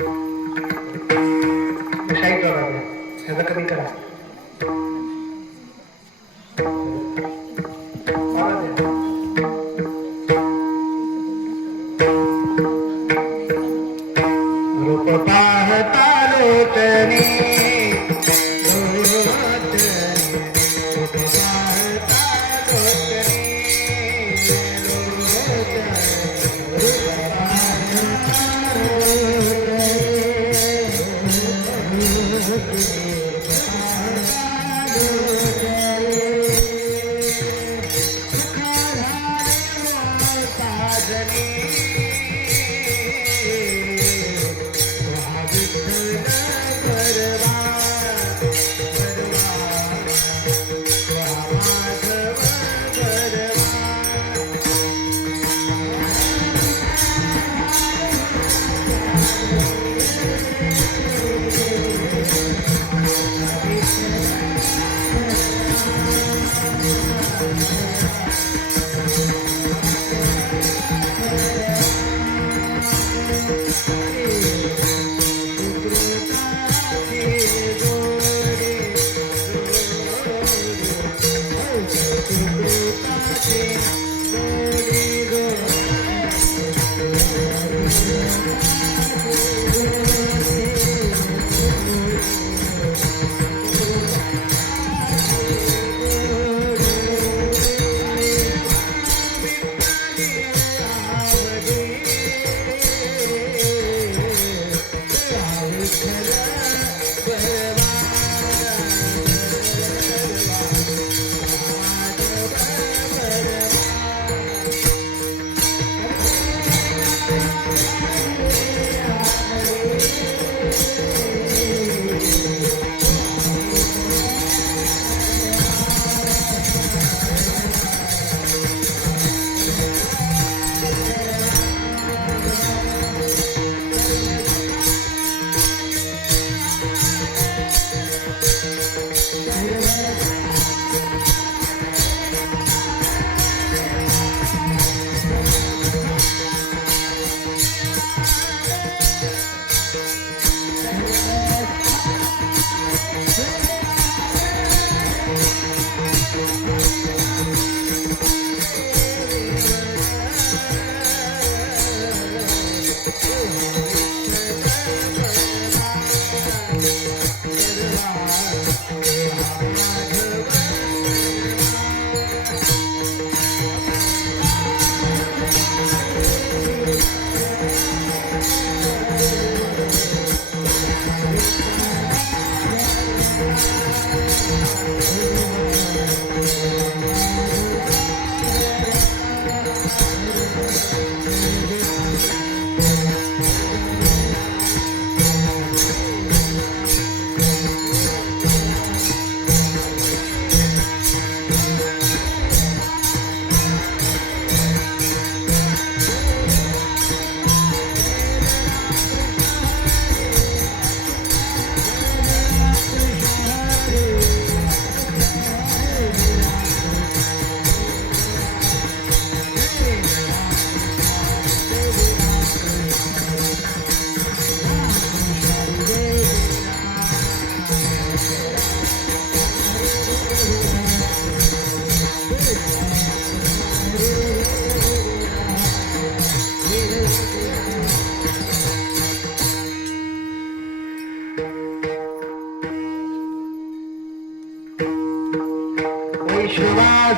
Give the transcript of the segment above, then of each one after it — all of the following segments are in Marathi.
शाही करा ह्याचा कमी करा रूप पाहता लोटनी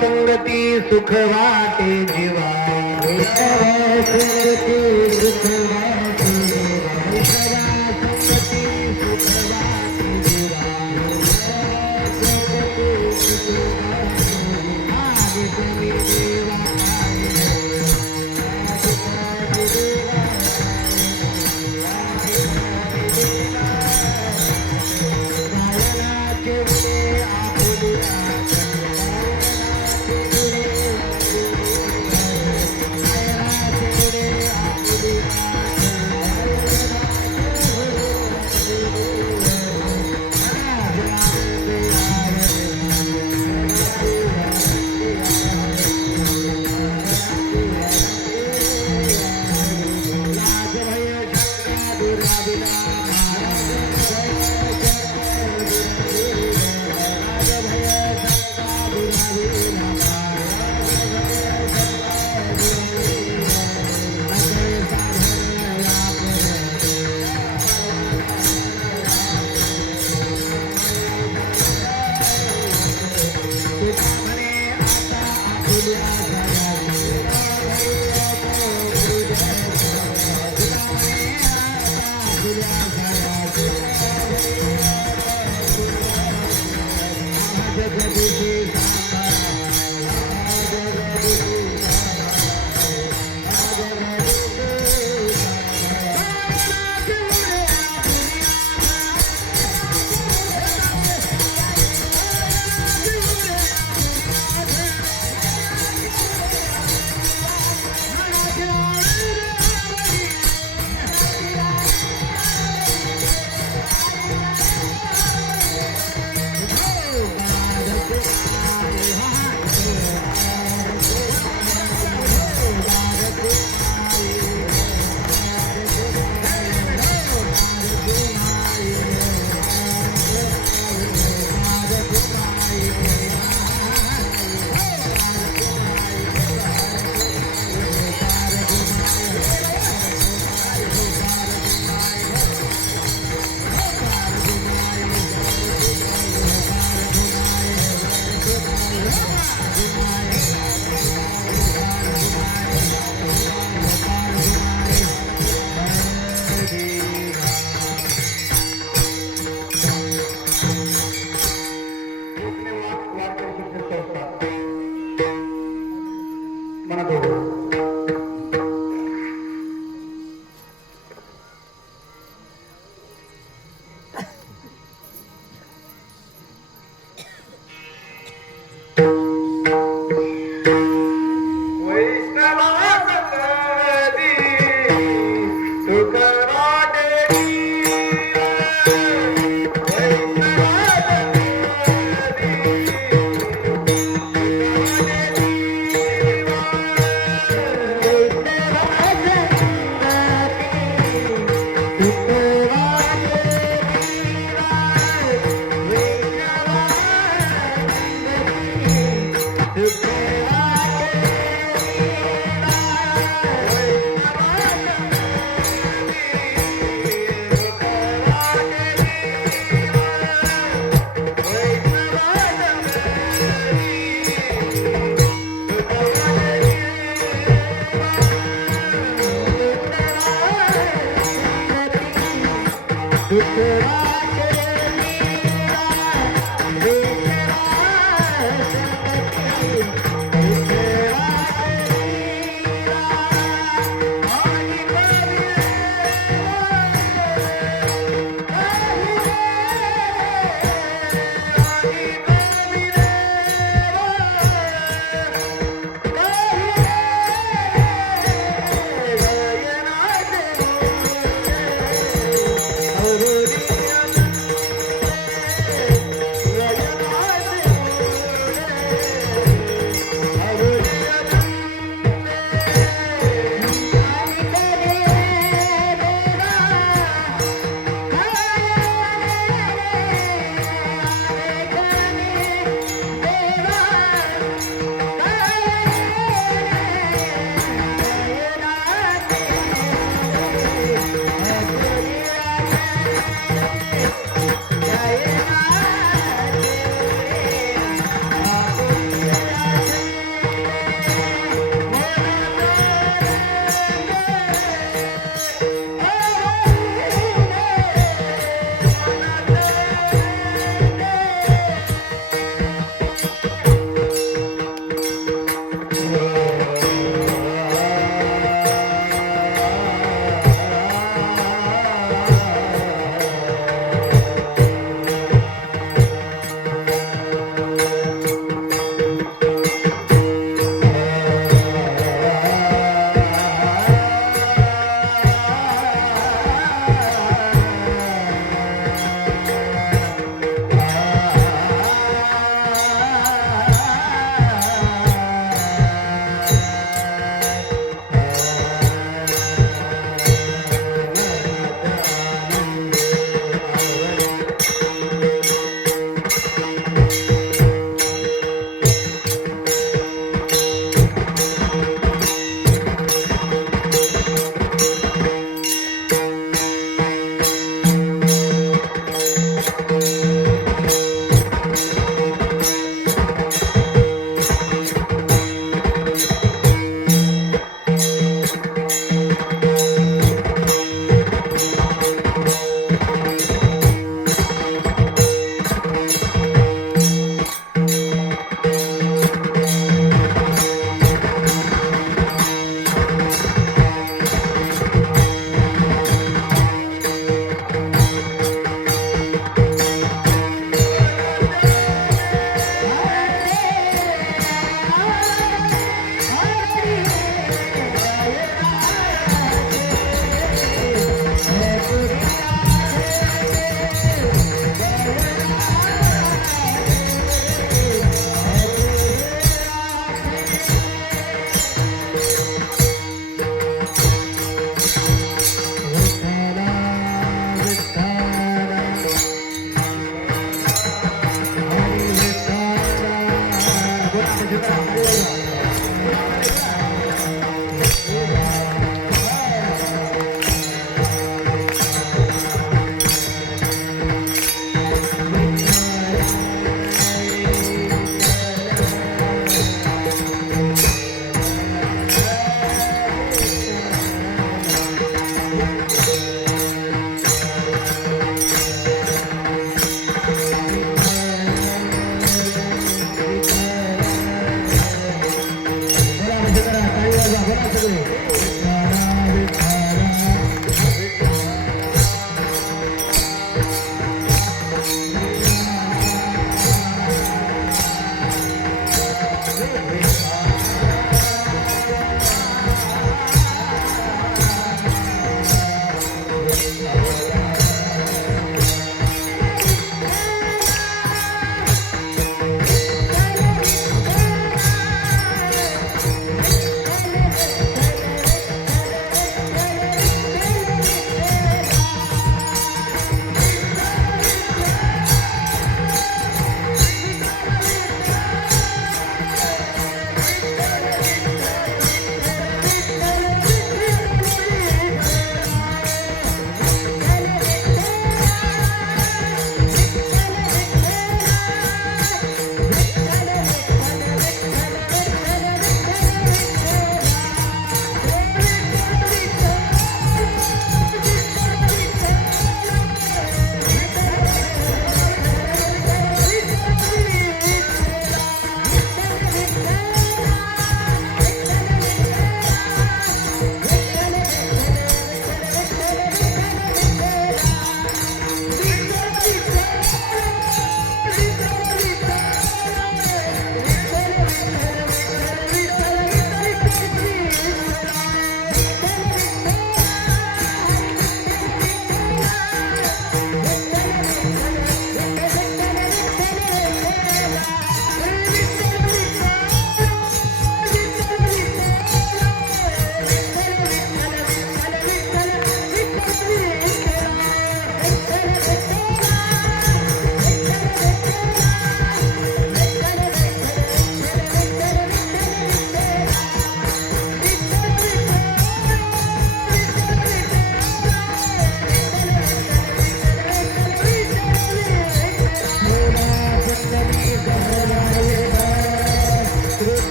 संगती सुख वाटे जीवा संगती सुख वाटे संगती सुख वाटे जीवा Oh,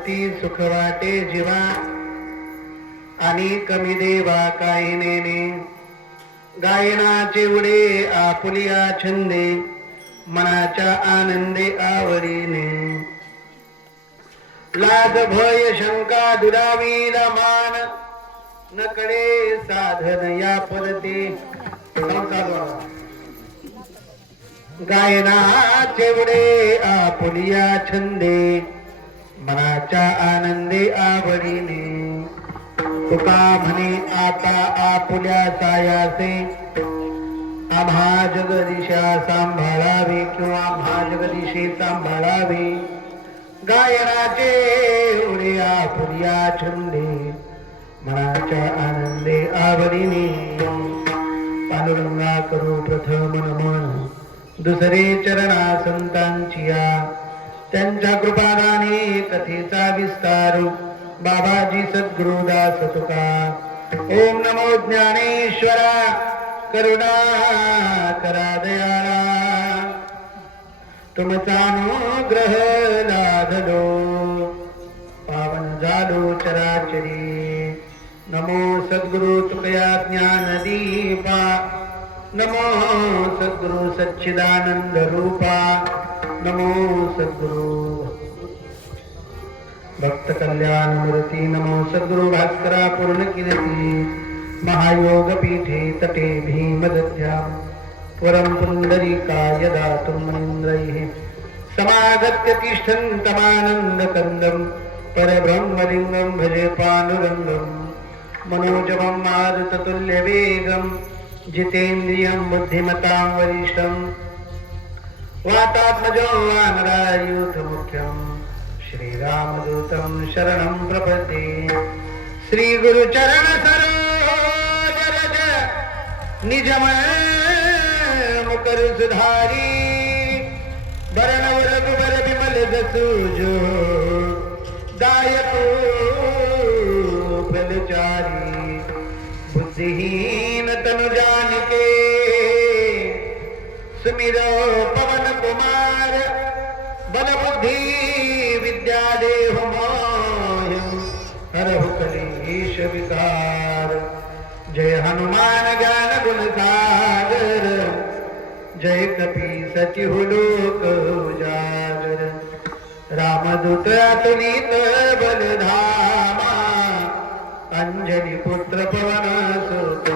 वरती सुख वाटे जीवा आणि कमी देवा काही नेने गायनाचे उडे आपुलिया छंदे मनाच्या आनंदे आवडीने लाज भय शंका दुरावी मान नकडे साधन या परते गायनाचे उडे आपुलिया छंदे मनाच्या आनंदे आवडीने तुका म्हणे आता आपुल्या सायासे आम्हा जगदिशा सांभाळावे किंवा आम्हा जगदिशे सांभाळावे गायनाचे उडे आपुल्या छंदे मनाच्या आनंदे आवडीने पांडुरंगा करू प्रथम नमन दुसरे चरणा संतांचिया त्यांच्या कृपादाने कथेचा विस्तार बाबाजी सद्गुरुदास तुका ओम नमो ज्ञानेश्वरा करुणा करा दयाळा तुमचा अनुग्रह लादलो पावन झालो चराचरी नमो सद्गुरु तुकया ज्ञान दीपा नमो सद्गुरु सच्चिदानंद रूपा नमो सद्गुरु भक्त कल्याण मूर्ती नमो सद्गुरु भास्करा पूर्ण कीर्ती महायोग पीठे तटे भीमदध्या परम पुंडरीकाय दातुं मनीन्द्रैः समागत्य तिष्ठन्तमानन्द कंदं परब्रह्मलिंगं भजे पांडुरंगं मनोजवं मारुततुल्यवेगं जितेन्द्रियं बुद्धिमतां वरिष्ठं वातात्मजं वानरायूथमुख्यं श्रीरामदूतं शरणं प्रपद्ये श्रीगुरुचरण सरोज रज निजमय मुकर सुधारी बरनव रघुबर विमल जसुजो दायको फलचारी बुद्धिहीन तनु जानिके सुमिरो पवन कुमार बल बुद्धि विद्या देहु मोह हरहु कलेश विकार जय हनुमान ज्ञान गुण सागर जय कपी सचिहु लोक उजागर रामदूत अतुलित बलधामा अंजनी पुत्र पवन सुत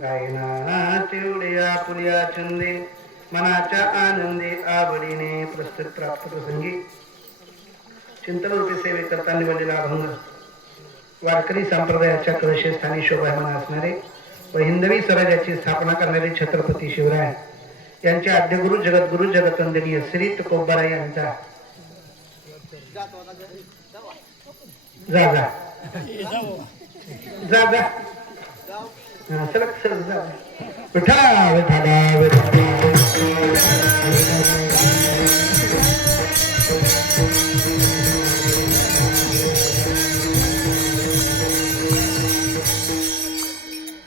गायना तेवढ्या पुल्या चंदे मनाच्या आनंदे आवडीने प्रस्तुत प्राप्त प्रसंगी चिंतनरूपी सेवे करता निवडलेला अभंग वारकरी संप्रदायाच्या कलशस्थानी शोभायमान असणारे व हिंदवी स्वराज्याची स्थापना करणारे छत्रपती शिवराय यांचे आद्यगुरु जगद्गुरु जगतवंदनीय श्री तुकोबाराय यांचा जा जा जा जा सरक सरक जा विठ्ठला विठ्ठला विठ्ठला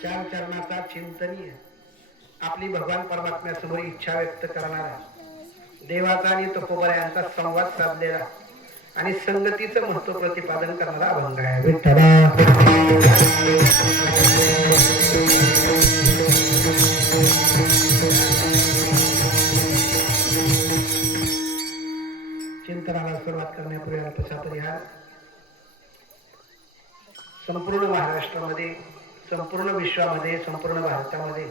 चार चरणाचा चिंतनीय आपली भगवान परमात्म्यासमोर इच्छा व्यक्त करणारा देवाचा आणि तुकोबा यांचा संवाद साधलेला आणि संगतीचं महत्व प्रतिपादन करणारा अभंग आहे विठ्ठला चिंतनाला सुरुवात करण्यापूर्वी अल्पसा परिहार संपूर्ण महाराष्ट्रामध्ये संपूर्ण विश्वामध्ये संपूर्ण भारतामध्ये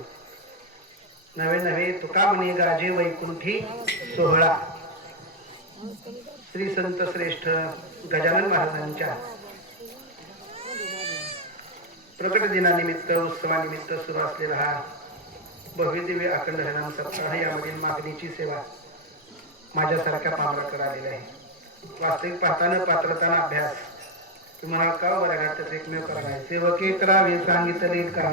नवे नवे तुका म्हणे गाजे वैकुंठी सोहळा श्री संत श्रेष्ठ गजानन महाराजांच्या प्रकट दिनानिमित्त उत्सवानिमित्त सुरू असलेला हा भव्य दिव्य अखंड हरिनाम सप्ताह यामधील मागणीची सेवा माझ्यासारख्या पामराकडे आलेली आहे. वास्तविक पाहताना पात्रताना अभ्यास तुम्हाला का बरं घातच एकमेव करायला सेवके करावे सांगितले का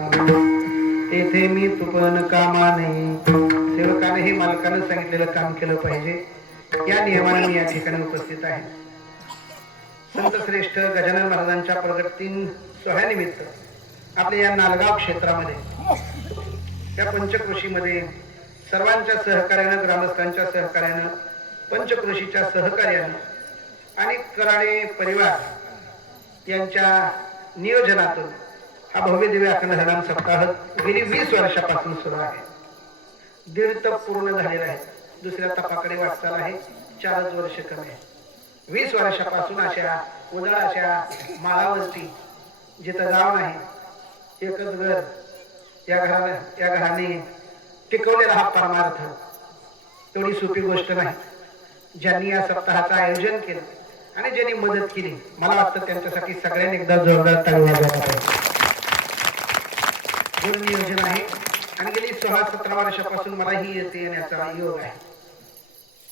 तेथे मी तुपन कामा नाही. सेवकाने हे मालकानं सांगितलेलं काम केलं पाहिजे या नियमाने मी या ठिकाणी उपस्थित आहे. संत श्रेष्ठ गजानन महाराजांच्या प्रगतीन सोहळ्यानिमित्त आपल्या या नालगाव क्षेत्रामध्ये या पंचकृषीमध्ये सर्वांच्या सहकार्यानं ग्रामस्थांच्या सहकार्यानं पंचकृषीच्या सहकार्यानं आणि कराडे परिवार यांच्या नियोजनातून हा भव्य दिव्य अखंड हरिनाम सप्ताह गेली 20 वर्षापासून सुरू आहे. 1.5 तप पूर्ण झालेला आहे. दुसऱ्या तपाकडे वाटचाल आहे. 4 वर्ष कमी आहे. 20 वर्षापासून अशा उजळ अशा माळावरती जिथं गाव नाही एकच घर या घराने टिकवलेला हा परमार्थ तेवढी सोपी गोष्ट नाही. ज्यांनी या सप्ताहाचं आयोजन केलं आणि ज्यांनी मदत केली मला वाटतं त्यांच्यासाठी सगळ्यांनी एकदा जोरदार टाळी वाजवायला पाहिजे. नियोजन आहे आणि गेली 16-17 वर्षापासून मला ही येते येण्याचा योग आहे.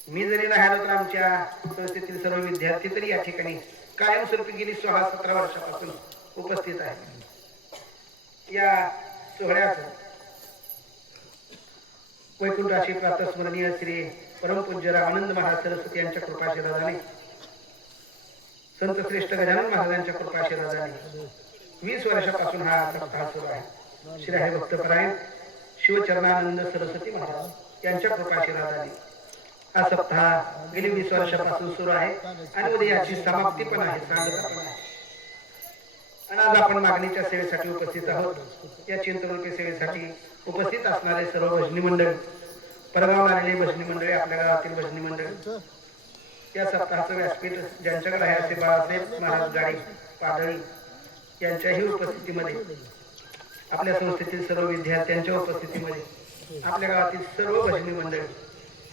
मी जरी नाही आलो तर आमच्या संस्थेतील सर्व विद्यार्थी तरी या ठिकाणी कायमस्वरूपी गेली 16-17 वर्षापासून उपस्थित आहे. या सोहळ्यात वैकुंठाशी प्रातस्मरणीय श्री परमपूज्य रामानंद महाराज सरस्वती यांच्या कृपाशीर्वादाने संत श्रेष्ठ गजानन महाराजांच्या कृपाशीर्वादाने 20 वर्षापासून हा सप्ताह सुरू आहे. श्री हरी भक्तपरायण शिवचरणानंद सरस्वती महाराज यांच्या कृपाशीर्वादाने हा सप्ताह गेली 20 वर्षापासून सुरू आहे आणि उद्या याची समाप्ती पण आहे, सांगता पण आहे. आणि आज आपण मागणीच्या सेवेसाठी उपस्थित आहोत. या चिंतनरूपी सेवेसाठी उपस्थित असणारे सर्व भजनी मंडळ, परगावून आलेली भजनी मंडळी, आपल्या गावातील भजनी मंडळ, या सप्ताहाचं व्यासपीठ ज्यांच्याकडे आहे असे बाळासाहेब महाराज गाडी पाडळी यांच्याही उपस्थितीमध्ये, आपल्या संस्थेतील सर्व विद्यार्थ्यांच्या उपस्थितीमध्ये, आपल्या गावातील सर्व भजनी मंडळी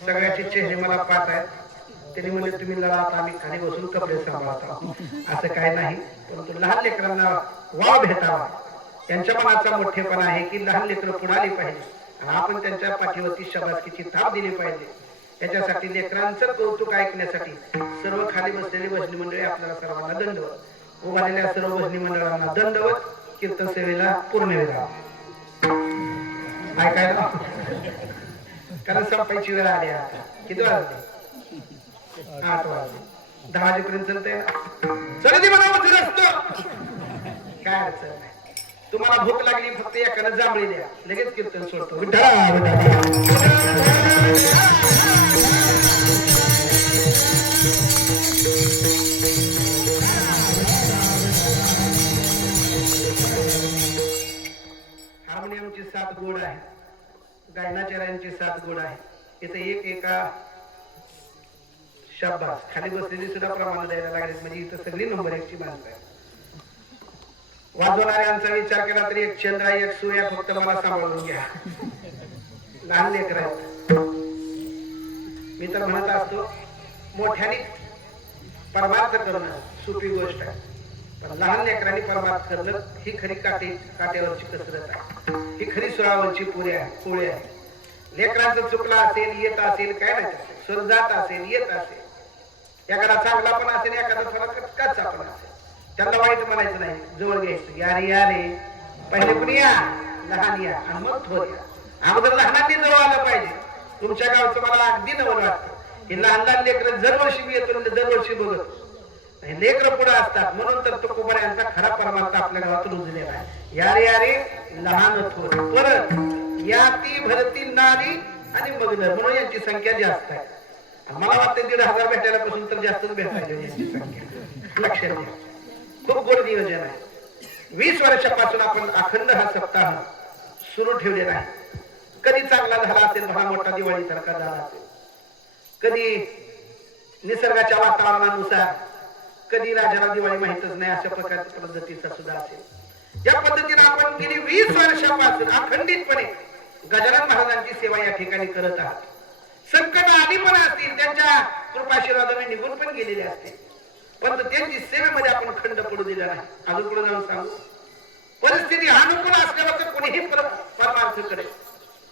सगळ्याचे चेहरे मला पाठ आहेत. त्यांनी म्हणजे तुम्ही लढा आता आम्ही खाली बसून कपडे सांभाळतो असं काय नाही, परंतु लहान लेकरांना वाव भेटावा त्यांच्या मनाचा मोठेपणा आहे की लहान लेकरं पुढाली पाहिजे आणि आपण त्यांच्या पाठीवरती शाबासकीची थाप दिली पाहिजे. याच्यासाठी लेकरांचं कौतुक ऐकण्यासाठी सर्व खाली बसलेली भजनी मंडळी आपल्याला सर्वांना दंडवत, उभारलेल्या सर्व भजनी मंडळांना दंडवत, कीर्तन सेवेला पूर्ण विराम. ऐकायला कारण संपायची वेळ आली. आता किती वाजले? 8 वाजले. 10 वाजेपर्यंत चालतंय. चल काय अडचण नाही. तुम्हाला भूक लागली फक्त एकानं जांभळी द्या, लगेच कीर्तन सोडतो. हार्मोनियमची 7 गोड आहे, गायनाचर्यांची 7 गोड आहे. इथे एका शाबास खाली बसलेली सुद्धा प्रमाण द्यायला लागले म्हणजे इथं सगळी नंबर 1ची माणसं आहे. वाजवणाऱ्यांचा विचार केला तरी एक चंद्रा एक सूर्या फक्त मला सांभाळून घ्या. लहान लेकर आहेत. मी तर म्हणत असतो मोठ्याने परमार्थ करणं सोपी गोष्ट आहे, पण लहान लेकरांनी परमार्थ करणं ही खरी काटेवरची कसरत आहे, ही खरी सुळावरची पोळी आहे. लेकरांचं चुकलं असेल, येत असेल, काय नाही स्वर जात असेल, येत असेल, एखादा चांगला पण असेल, एखादा थोडा कच्चा पण असेल, त्यांना वाईट म्हणायचं नाही, जवळ घ्यायचं. या रे पहिले कुणी या, लहान या आणि मग थोर या. अगोदर लहानांनी जवळ आलं पाहिजे. तुमच्या गावचं मला अगदी नवल वाटतं. हे लहान लहान लेकर दरवर्षी मी येतो, दरवर्षी बघत लेकर पुढे असतात, म्हणून तर तो कुंभारांचा खरा परमार्थ आपल्या गावात रुजलेला आहे. या रे लहान थोर, परत या ती भरती नारी आणि मगनर, म्हणून यांची संख्या जास्त आहे. मला वाटतं 1,500 भेटायला पासून तर जास्तच भेटायची यांची संख्या. लक्षात घ्या, खूप गोड नियोजन आहे. 20 वर्षापासून आपण अखंड हा सप्ताह सुरू ठेवलेला आहे. कधी चांगला झाला असेल, भला मोठा दिवाळी सारखा झाला असेल, कधी निसर्गाच्या वातावरणानुसार, कधी राजाला दिवाळी माहितच नाही अशा प्रकारच्या पद्धतीचा सुद्धा असेल. या पद्धतीने आपण गेली 20 वर्षापासून अखंडितपणे गजानन महाराजांची सेवा या ठिकाणी करत आहात. संकट आली पण असतील, त्यांच्या कृपाशीर्वादाने निघून पण गेलेले असतील, पण त्यांची सेवेमध्ये आपण खंड पडू दिला नाही. अजून पुढे जाऊन सांगू, परिस्थिती अनुकूल असल्यावर तर कोणीही परमार्थ करेल,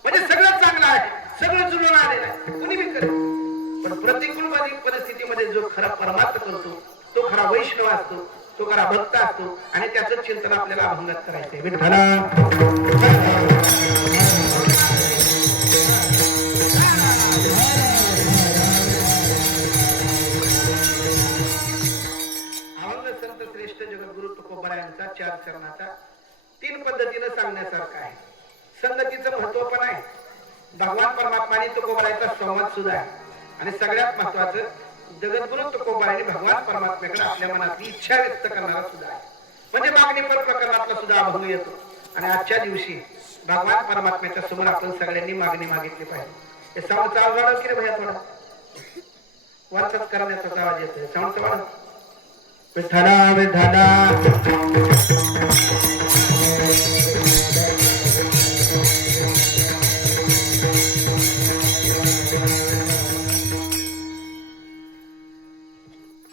म्हणजे सगळं चांगलं आहे, सगळं जुळून आलेलं आहे, कुणी बी करेल. पण प्रतिकूल परिस्थितीमध्ये जो खरा परमार्थ करतो, तो खरा वैष्णव असतो, तो खरा भक्त असतो, आणि त्याचं चिंतन आपल्याला अभंगात करायचंय. जगद्गुरु तुकोबारायांचा 4 चरणाचा 3 पद्धतीने सांगण्यासारखा आहे. संगतीचं महत्व पण आहे, भगवान परमात्माने तुकोबारायांचा संवाद सुद्धा आहे, आणि सगळ्यात महत्वाचं जगद्गुरु तुकोबारायांनी भगवान परमात्म्याकडे आपल्या मनातली इच्छा व्यक्त करणारा सुद्धा आहे. म्हणजे मागणी पर प्रकरणातला सुद्धा अभंग येतो. आणि आजच्या दिवशी भगवान परमात्म्याच्या समोर आपण सगळ्यांनी मागणी मागितली पाहिजे. हे साऊंडचा आवाज वाढव की रे भैया, थोडा वाचत करण्याचा आवाज येतोय, साऊंडचा वाढव. विठ्ठला विठ्ठला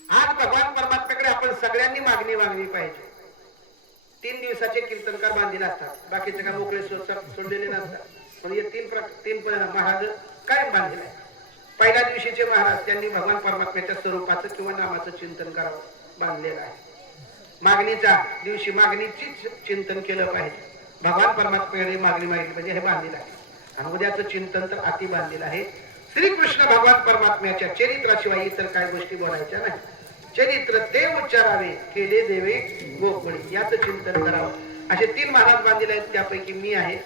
आज भगवान परमात्म्याकडे आपण सगळ्यांनी मागणी मागली पाहिजे. 3 दिवसाचे कीर्तनकार बांधलेले असतात, बाकीचे काय मोकळे सोडलेले नसतात, पण हे 3 महाराज कायम बांधलेले आहे. पहिल्या दिवशीचे महाराज त्यांनी भगवान परमात्म्याच्या स्वरूपाचं किंवा नामाचं चिंतन करावं बांधलेलं आहे. मागणीच्या दिवशी मागणीची चिंतन केलं पाहिजे. भगवान परमात्म्याने मागणी मागितली म्हणजे हे बांधलेलं आहे. आणि उद्याचं चिंतन तर अति बांधलेलं आहे. श्रीकृष्ण भगवान परमात्म्याच्या चरित्राशिवाय इतर काय गोष्टी बोलायच्या नाही. चरित्र ते उच्चारावे, केले देवे गोकुळी, याचं चिंतन करावं. असे 3 महाराज बांधलेले आहेत, त्यापैकी मी आहे.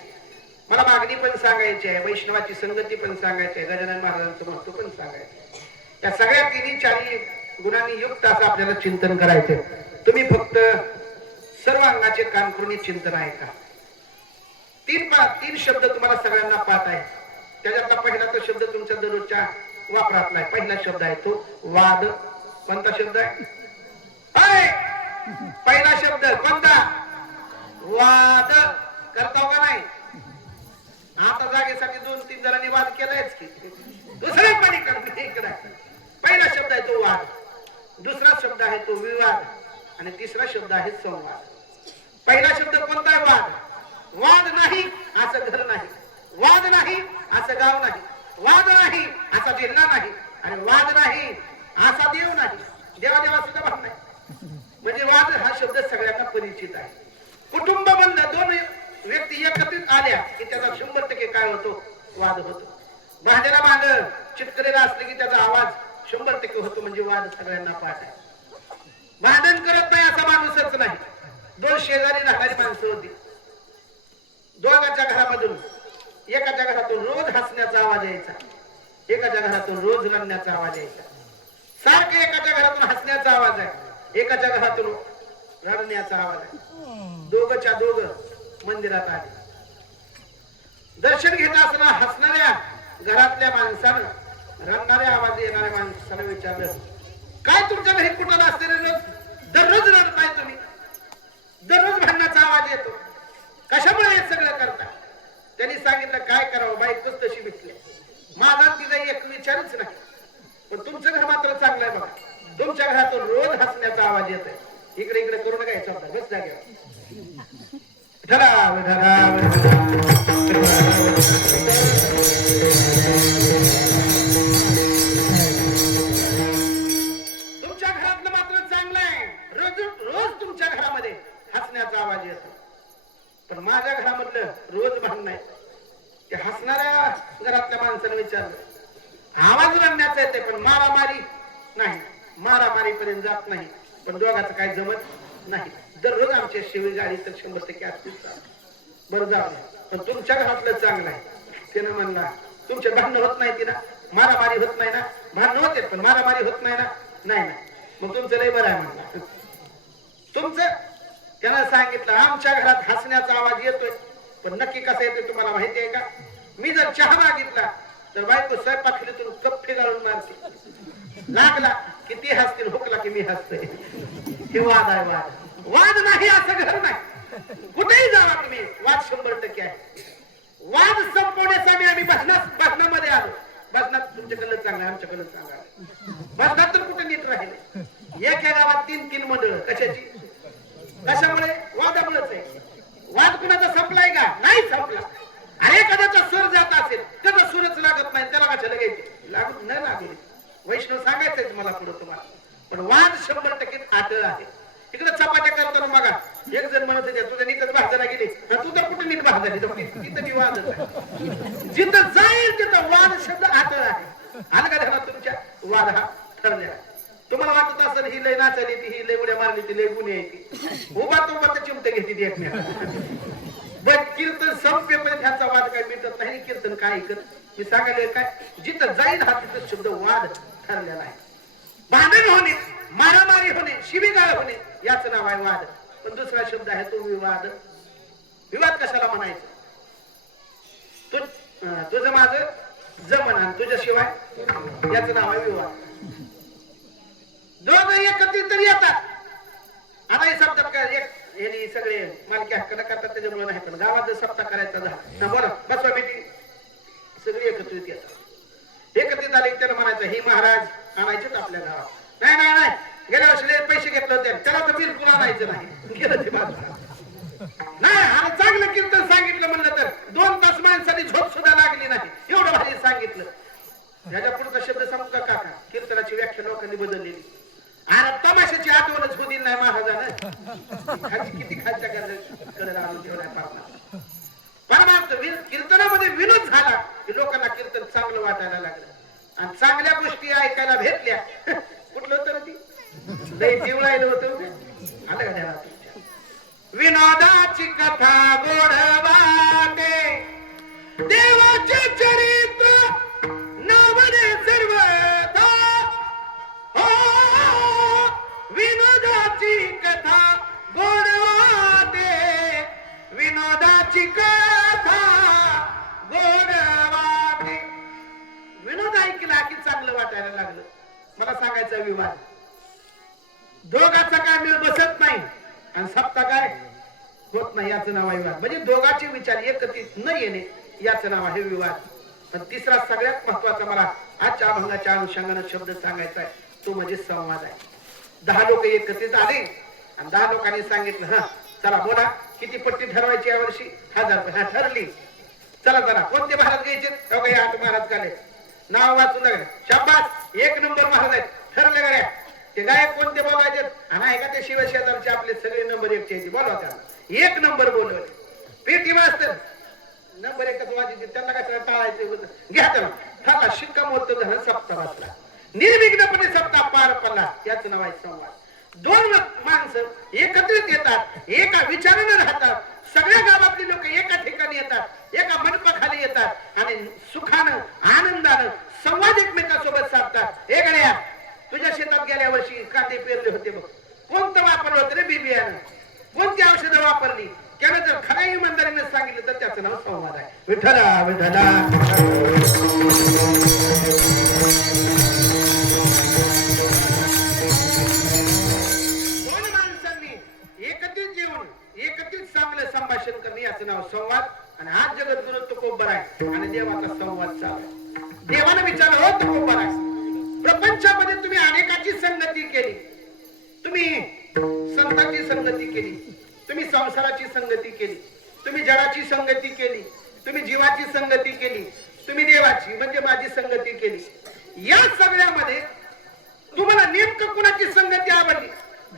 मला मागणी पण सांगायची आहे, वैष्णवाची संगती पण सांगायची आहे, गजानन महाराजांचं महत्व पण सांगायचं. या सगळ्या 3 गुणांनी युक्त असं आपल्याला चिंतन करायचं. तुम्ही फक्त सर्व अंगाचे कान करून चिंतन आहे का? 3 शब्द तुम्हाला सगळ्यांना पाठ आहे. त्याच्यातला पहिला तो शब्द तुमच्या दररोजच्या वापरातला आहे. पहिला शब्द आहे तो वाद. कोणता शब्द आहे? पहिला शब्द कोणता? वाद. करता का नाही? आता जागेसाठी 2-3 जणांनी वाद केलायच की, दुसऱ्या पाणी करते इकडे. पहिला शब्द आहे तो वाद, दुसरा शब्द आहे तो विवाद, आणि तिसरा शब्द आहे संवाद. पहिला शब्द कोणता आहे? वाद. वाद नाही असं घर नाही, वाद नाही असं गाव नाही, वाद नाही असा जिल्हा नाही, आणि वाद नाही असा देव नाही. देवा सुद्धा भाग नाही. म्हणजे वाद हा शब्द सगळ्यांना परिचित आहे. कुटुंब बंध 2 व्यक्ती एकत्रित आल्या की त्याचा 100% काय होतो? वाद होतो. भांड्याला भांड चिटकलेला असले की त्याचा आवाज 100% होतो, म्हणजे वाद सगळ्यांना पाठ आहे. भांडण करत नाही असा माणूसच नाही. 2 शेजारी राहणारी माणसं होती. दोघांच्या घरामधून एकाच्या घरातून रोज हसण्याचा आवाज यायचा, एकाच्या घरातून रोज रडण्याचा आवाज यायचा. सारखं एकाच्या घरातून हसण्याचा आवाज आहे, एकाच्या घरातून रडण्याचा आवाज आहे. दोघच्या दोघ मंदिरात आले. दर्शन घेत असताना हसणाऱ्या घरातल्या माणसानं रडणाऱ्या आवाज येणाऱ्या माणसाला विचारलं, काय तुमच्या घरी कुठं असते रे? दररोज रडताय तुम्ही? दररोज भांडणाचा आवाज येतो. कशामुळे हे सगळं करता? त्यांनी सांगितलं काय करावं, बायकोच तशी भेटली. माझा तिचा एक विचारच नाही. पण तुमचं घर मात्र चांगलं आहे बघा. तुमच्या घरातून रोज हसण्याचा आवाज येतोय. इकडे इकडे करू नका याचा बस जागेवर. तुमच्या घरातलं मात्र चांगलं आहे. रोज रोज तुमच्या घरामध्ये हसण्याचा आवाज येतो. पण माझ्या घरामधलं रोज भांडण आहे. ते हसणाऱ्या घरातल्या माणसाने विचारलं, आवाज रडण्याचा येते पण मारामारी नाही. मारामारी पर्यंत जात नाही. पण दोघांचं काही जमत नाही. दररोज आमच्या शिवी गाडी तर 100% असतील. बरं जाऊ. पण तुमच्या घरातलं चांगलं आहे. त्यानं म्हणला तुमचे भांडण होत नाही ना, मारामारी होत नाही ना. भांडण होते पण मारामारी होत नाही ना. नाही ना, मग तुमचं लय बरं आहे म्हणला. तुमचं त्यानं सांगितलं आमच्या घरात हसण्याचा आवाज येतोय. पण नक्की कसा येतोय तुम्हाला माहिती आहे का? मी जर चहा मागितला तर बायको स्वयंपाकखिलीतून कप्पी गाळून मारते. लागला किती हसतील, हुकला की मी हसते. हे वाद आहे. वाद नाही असं घर नाही. कुठेही जावा तुम्ही, वाद 100% आहे. वाद संपवण्यासाठी आम्ही भाषणामध्ये आलो. भाषणात तुमच्याकडलं चांगलं आहे, आमच्याकडलं चांगलं आहे. भाषणात तर कुठे नीट राहिले. एका गावात 3-3 मंडळ. कशाची? कशामुळे? वादामुळेच आहे. वाद कुणाचा संपलाय का? नाही संपला. अरे एखाद्याचा स्वर जात असेल त्याचा सूरच लागत नाही, त्याला कशाला घ्यायचे? लागू न लागू. वैष्णव सांगायचंय मला पुढे तुम्हाला. पण वाद 100% अटळ आहे. इकडे चपात्या करताना बघा एक जण म्हणत होते तुझ्या नीटच भाजला गेली, तू तर कुठे नीट भाजली, तिथं मी वादच आहे. जिथं जाईल तिथं वाद शब्द अटळ आहे. आलं का ध्यानात तुमच्या? वाद हा ठरलेला. तुम्हाला वाटत असेल ही लय नाचली ती, ही लय उड्या मारली ती, लय गुन्हे आहे. उभा तो तर चिमटे घेते ती एकमेकांना. पण कीर्तन संपेपर्यंत ह्याचा वाद काय मिटत नाही. कीर्तन काय ऐकत मी सांगायला काय, जिथं जाईल हा तिथं शब्द वाद ठरलेला आहे. भांडण होणे, मारामारी होणे, शिवीगाळ होणे याचं नाव आहे वाद. पण दुसरा शब्द आहे तो विवाद. विवाद कशाला म्हणायचं? तुझं माझं जमन तुझ्याशिवाय याचं नाव आहे विवाद. दोघं एकत्रित येतात. आता हे सप्ताह काय एक हे सगळे मालकी हक्काला करतात त्याच्यामुळे नाही. पण गावात जर सप्ताह करायचा झाला बोला बसवा बेटी, सगळी एकत्रित येतात. एकत्रित आले त्याला म्हणायचं हे महाराज आणायचेच आपल्या गावात. नाही नाही नाही, गेल्या वर्षी पैसे घेतले होते त्याला तर बिलकुल आणायचं नाही. गेलं ते बाजूला नाही. आणि चांगलं कीर्तन सांगितलं म्हणलं तर 2 तास माणसाने झोप सुद्धा लागली नाही. एवढं भारी सांगितलं. याच्या पुढचा शब्द सांगू का काका? कीर्तनाची व्याख्या लोकांनी बदललेली. आणि तमाशाची आठवणच होती नाही महाराजानं. किती खालच्या कडे आणून ठेवल्या परमार्थ कीर्तनामध्ये विनोद झाला की लोकांना कीर्तन चांगलं वाटायला लागलं. आणि चांगल्या गोष्टी ऐकायला भेटल्या. कुठलं होतं ती लय जिवळायला होतं. आलं का देवा? विनोदाची कथा गोड वाटे, देवाचे चरित्र नावने सर्वथा. विनोदाची कथा गोड वाटे, विनोदाची कथा गोड वाटे. विनोद ऐकला की चांगलं वाटायला लागलं. मला सांगायचा विवाद दोघांचा काय मिळ बसत नाही आणि सप्ताह काय होत नाही याचं नाव आहे विवाद. म्हणजे दोघांचे विचार एकत्रित न येणे याचं नाव आहे विवाद. पण तिसरा सगळ्यात महत्वाचा मला आजच्या अभंगाच्या अनुषंगाने शब्द सांगायचा आहे तो म्हणजे संवाद आहे. 10 लोक एकत्रित आले आणि 10 लोकांनी सांगितलं हा चला बोला किती पट्टी ठरवायची यावर्षी? 1000 रुपये. हा ठरली. चला चला कोणते महाराज घ्यायचे? 8 महाराज काले नाव वाचून लागले. शाबास 1 नंबर महाराज आहेत. ठरले गड्या. ते गायक कोणते बोलायचे? आणि आहे का ते शिवशेजारचे आपले सगळे नंबर 1 चे बोलवा त्याला. 1 नंबर बोलवले. पेटी मास्तर नंबर 1 वाजायचे त्यांना काय टाळायचं घ्या त्याला. हा शिक्कामोर्तब झालं. सप्ताह वाचला. निर्विघ्नपणे सप्ताह पार पडला. याचं नाव आहे संवाद. 2 माणसं एकत्रित येतात, एका विचाराने राहतात. सगळ्या गावातली लोक एका ठिकाणी येतात, एका मंडपाखाली येतात आणि सुखानं आनंदानं संवाद एकमेकांसोबत साधतात. हे गड्या तुझ्या शेतात गेल्या वर्षी कांदे पेरले होते बघ, कोणतं वापरलं होतं रे बिबियानं? कोणती औषधं वापरली? त्यानं जर खऱ्या इमानदारीने सांगितलं तर त्याचं नाव संवाद आहे. विठ्ठला विठ्ठला. एकत्रित जेवण संवाद आणि आज जगद्गुरु तुकोबर आहे आणि देवाचा संवाद चालू आहे. देवाने विचारलं हो तुकोबर आहे, प्रपंचामध्ये तुम्ही अनेकाची संगती केली, तुम्ही संतांची संगती केली, तुम्ही संसाराची संगती केली, तुम्ही जडाची संगती केली, तुम्ही जीवाची संगती केली, तुम्ही देवाची म्हणजे माझी संगती केली. या सगळ्यामध्ये तुम्हाला नेमकं कुणाची संगती आवडली?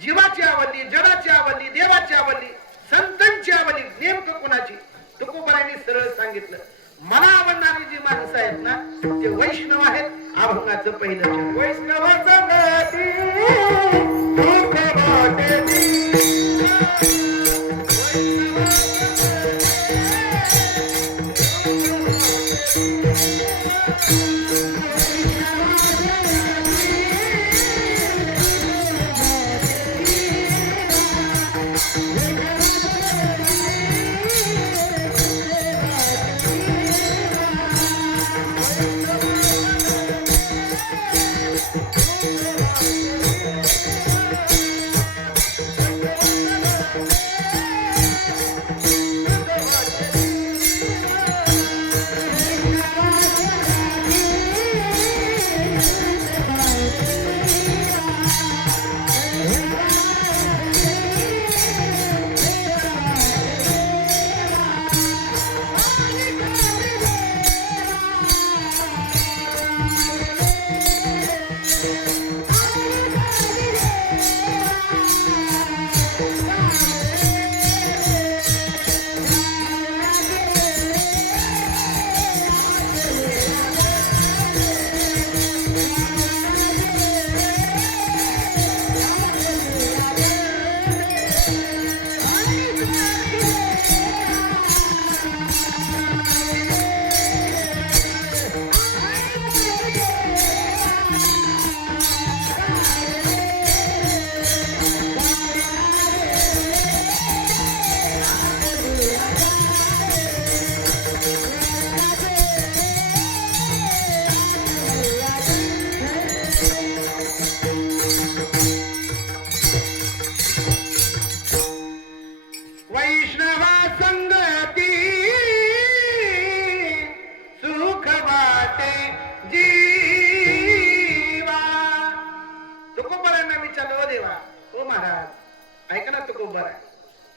जीवाची आवडली, जडाची आवडली, देवाची आवडली, संतांची आवडली, नेमकं कुणाची? तुकोबारांनी सरळ सांगितलं, मला आवडणारी जी माणसं आहेत ना ते वैष्णव आहेत. अभंगाचं पहिलं चरण वैष्णव संगती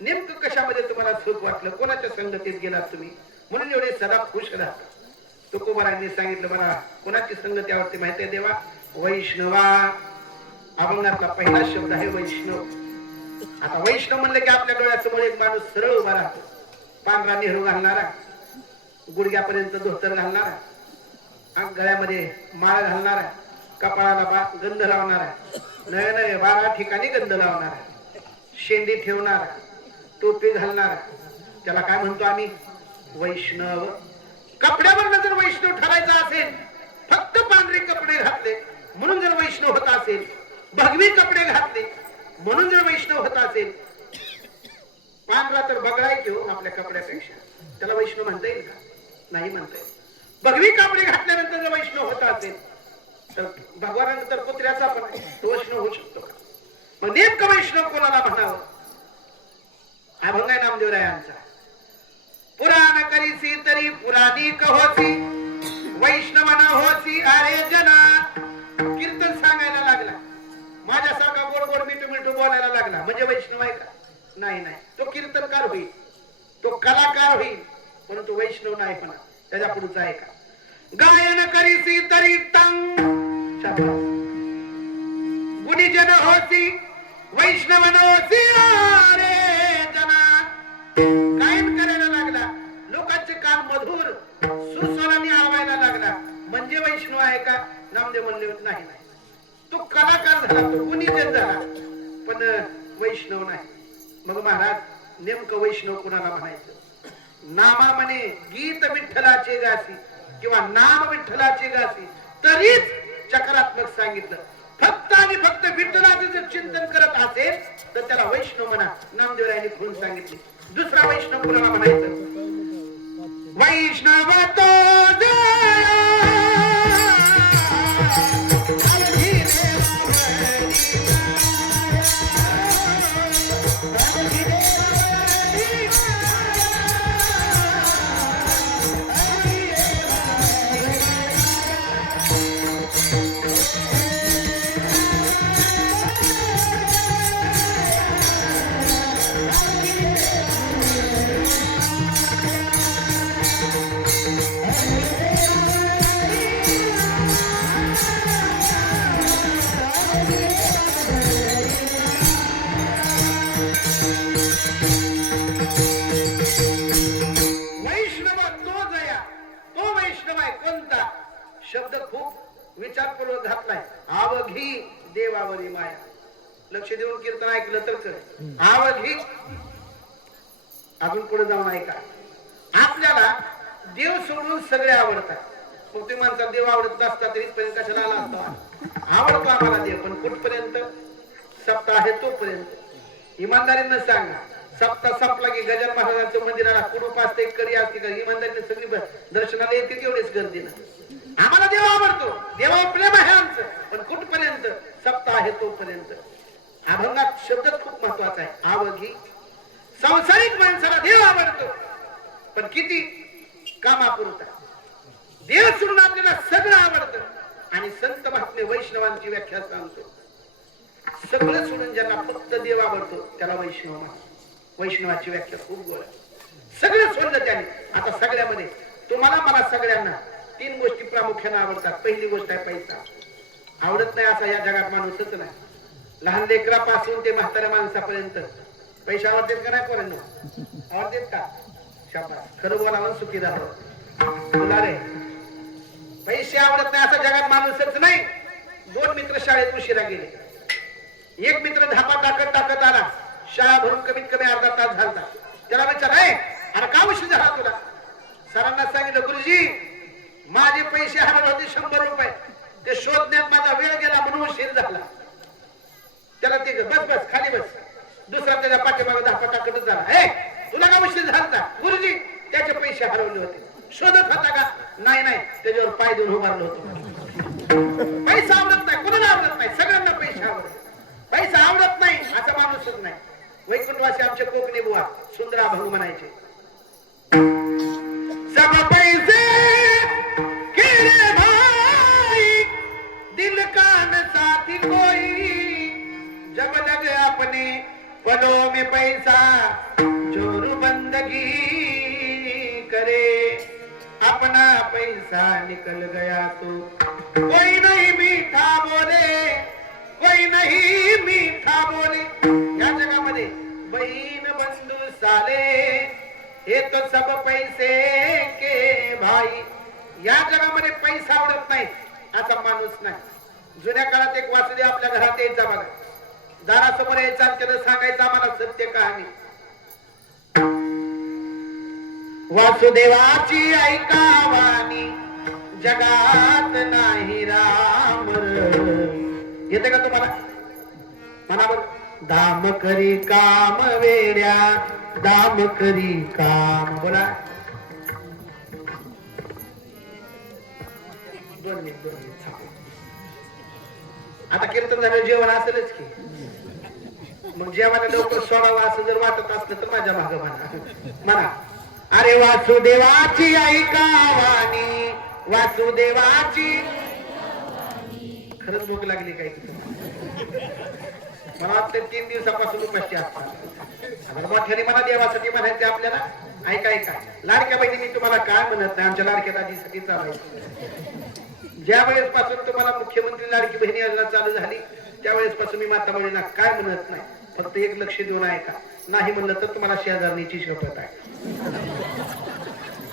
नेमकं कशामध्ये तुम्हाला सुख वाटलं? कोणाच्या संगतीत गेलात तुम्ही म्हणून एवढे सदा खुश राहता? तुकोबारांनी सांगितलं मला कोणाची संगती आवडते माहितीये देवा? वैष्णवा. अभंगातला पहिला शब्द आहे वैष्णव. आता वैष्णव म्हणलं की आपल्या डोळ्यासमोर एक माणूस सरळ उभा राहतो, पांढरा नेहरू घालणारा, गुडघ्यापर्यंत धोतर घालणारा, गळ्यामध्ये माळ घालणारा, कपाळाला गंध लावणारा, नव्या नव्या 12 ठिकाणी गंध लावणारा, शेंडी ठेवणारा, टोपी घालणारा, त्याला काय म्हणतो आम्ही? वैष्णव. कपड्यावर जर वैष्णव ठरायचा असेल, फक्त पांढरे कपडे घातले म्हणून जर वैष्णव होत असेल, भगवी कपडे घातले म्हणून जर वैष्णव होत असेल, पांढरा तर बगळाय घेऊ आपल्या कपड्यापेक्षा, त्याला वैष्णव म्हणता येईल का? नाही म्हणता येईल. भगवी कपडे घातल्यानंतर जर वैष्णव होत असेल तर भगवानानंतर कुत्र्याचा पण वैष्णव होऊ शकतो का? मग नेमकं वैष्णव कोणाला म्हणावं? अभंग आहे नामदेवरायांचा. पुराण करीसी तरी पुराणी कहोसी, वैष्णव न होसी अरे जना. कीर्तन सांगायला लागला, माझ्यासारखा गोड गोड मिठू मिठू बोलायला लागला म्हणजे वैष्णव आहे का? नाही नाही, तो कीर्तनकार होईल, तो कलाकार होईल, परंतु वैष्णव नाही म्हणा. त्याच्या पुढचा आहे का? गायन करीसी तरी तंग, गुणीजन होसी, वैष्णव न होसी अरे जना. गायन करायला लागला, लोकांचे कान मधुर सुस्वरांनी आवायला लागला म्हणजे वैष्णव आहे का? नामदेव म्हणले नाही नाही, तो कलाकार झाला, तो गुणीजन झाला, पण वैष्णव नाही. मग महाराज नेमकं वैष्णव कुणाला म्हणायचं? नामा म्हणे गीत विठ्ठलाचे गासी किंवा नाम विठ्ठलाचे गासी, तरीच चक्रात्मक सांगितलं. फक्त आणि फक्त विठ्ठलाचं जर चिंतन करत असेल तर त्याला वैष्णव म्हणा. नामदेवरायांनी खुरून सांगितले. दुसरा वैष्णव कुणाला म्हणायचं? वैष्णव तो विचारपूर्वक घातलाय. आवघी देवावरी माया. लक्ष देऊन कीर्तन ऐकलं तर कर. आवघी. अजून पुढे जाऊन ऐका. आपल्याला देव सोडून सगळे आवडतात. मग तुम्ही म्हणता देव आवडत असता तरी इथपर्यंत कशाला आला असता. आवडतो आम्हाला देव, पण कुठपर्यंत? सप्ताह आहे तोपर्यंत. इमानदारीनं सांगा, सप्ताह संपला की गजानन महाराजांच्या मंदिराला कुडूप असते, कडी असते का? इमानदारीने सगळी दर्शनाला येते तेवढेच गर्दीनं. आम्हाला देव आवडतो, देवावर प्रेम आहे आमचं, पण कुठपर्यंत? सप्ताह आहे तोपर्यंत. अभंगात शब्द खूप महत्वाचा आहे. आवघी. संसारिक माणसाला देव आवडतो, पण किती? कामापुरता. देव सोडून आपल्याला सगळं आवडतं. आणि संत महात्मे वैष्णवांची व्याख्या सांगतो. सगळं सोडून ज्यांना फक्त देव आवडतो त्याला वैष्णव म्हणतात. वैष्णवाची व्याख्या खूप गोड आहे. सगळं सोडलं त्याने. आता सगळ्यामध्ये तुम्हाला मला सगळ्यांना 3 गोष्टी प्रामुख्याने आवडतात. पहिली गोष्ट आहे पैसा. आवडत नाही असा या जगात माणूसच नाही. लहान लेकरापासून ते म्हाताऱ्या माणसापर्यंत पैसे आवडतात का नाही? पोरांनो आवडतात का? शाबास. खरं बोलावं, सुखी राहावं. तुला रे पैसे आवडत नाही असा जगात माणूसच नाही. 2 मित्र शाळेत उशिरा गेले. एक मित्र धापा टाकत आला. शाळा भरून कमीत कमी अर्धा तास झाला. त्याला विचार, अरे का उशीर झाला तुला? सरांना सांगितलं, गुरुजी माझे पैसे हरवले होते 100 रुपये. ते शोधण्यात माझा वेळ गेला म्हणून उशीर झाला. त्याला ते बस खाली बस. दुसरा त्याच्या पाठीमागे धापा टाकतच झाला. तुला का उशीर झाला? गुरुजी त्याचे पैसे हरवले होते. शोधत होता का? नाही, त्याच्यावर पाय देऊन उभारलो होतो. पैसा आवडत नाही, कोणाला आवडत नाही? सगळ्यांना पैसे आवडत. पैसा आवडत नाही असा माणूसच नाही. वैकुंठवासी आमचे कोकणी बुवा सुंदरा भाऊ म्हणायचे, सब पैसे केले भाई दिल कान साथी कोई जब लग अपने पलों में पैसा जोर बंदगी करे अपना पैसा निकल गया तो कोई नहीं मीठा बोले, कोई नहीं मीठा बोले. या जगामध्ये बहीण बंधू साले हे तो सब पैसे के भाई. या जगामध्ये पैसा आवडत नाही असा माणूस नाही. जुन्या काळात एक वासुदेव आपल्या घरात यायचा बघा. दारासमोर यायचा, त्याला सांगायचं आम्हाला सत्य कहाणी. वासुदेवाची ऐकावानी जगात नाही राम. येते का तुम्हाला? म्हणा बघ. दाम करी काम वेड्या, दाम करी काम. बोला. 2 मिनिट. आता कीर्तन झालं, जेवण असेलच की. मग जेवायला लवकर सोडावं असं जर वाटत असलं तर माझ्या मागं म्हणा. अरे वासुदेवाची ऐकावानी, वासुदेवाची. खरंच भूक लागली काय? मला वाटतं 3 दिवसापासून उपाशी असतात. मोठ्याने मला देवासाठी म्हणायचे आपल्याला. ऐका लाडक्या बहिणी, मी तुम्हाला काय म्हणत नाही, आमच्या लाडक्या दाजीसाठी चालायचं. ज्या वेळेस पासून तुम्हाला मुख्यमंत्री लाडकी बहिणी योजना चालू झाली त्यावेळेस पासून मी माता बहिणींना काय म्हणत नाही. फक्त एक लक्ष देऊन ऐका. नाही म्हणलं तर तुम्हाला शेजारणीची शपथ आहे.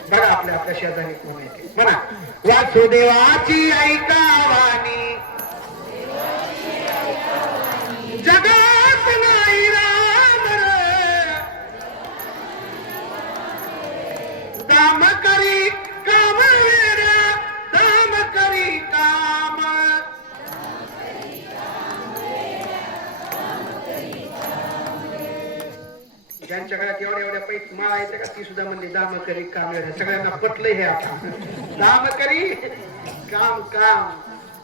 बघा आपल्या शेजारी कोण आहे म्हणा. वासुदेवाची ऐकावानी जगात नाही राम. दाम करी काम वेड्या, दाम करी काम. ज्यांच्या घरात एवढ्या पैसे माळा येते का ती सुद्धा म्हणली दाम करी काम वेड्या. सगळ्यांना पटलंय हे आता. दाम करी काम.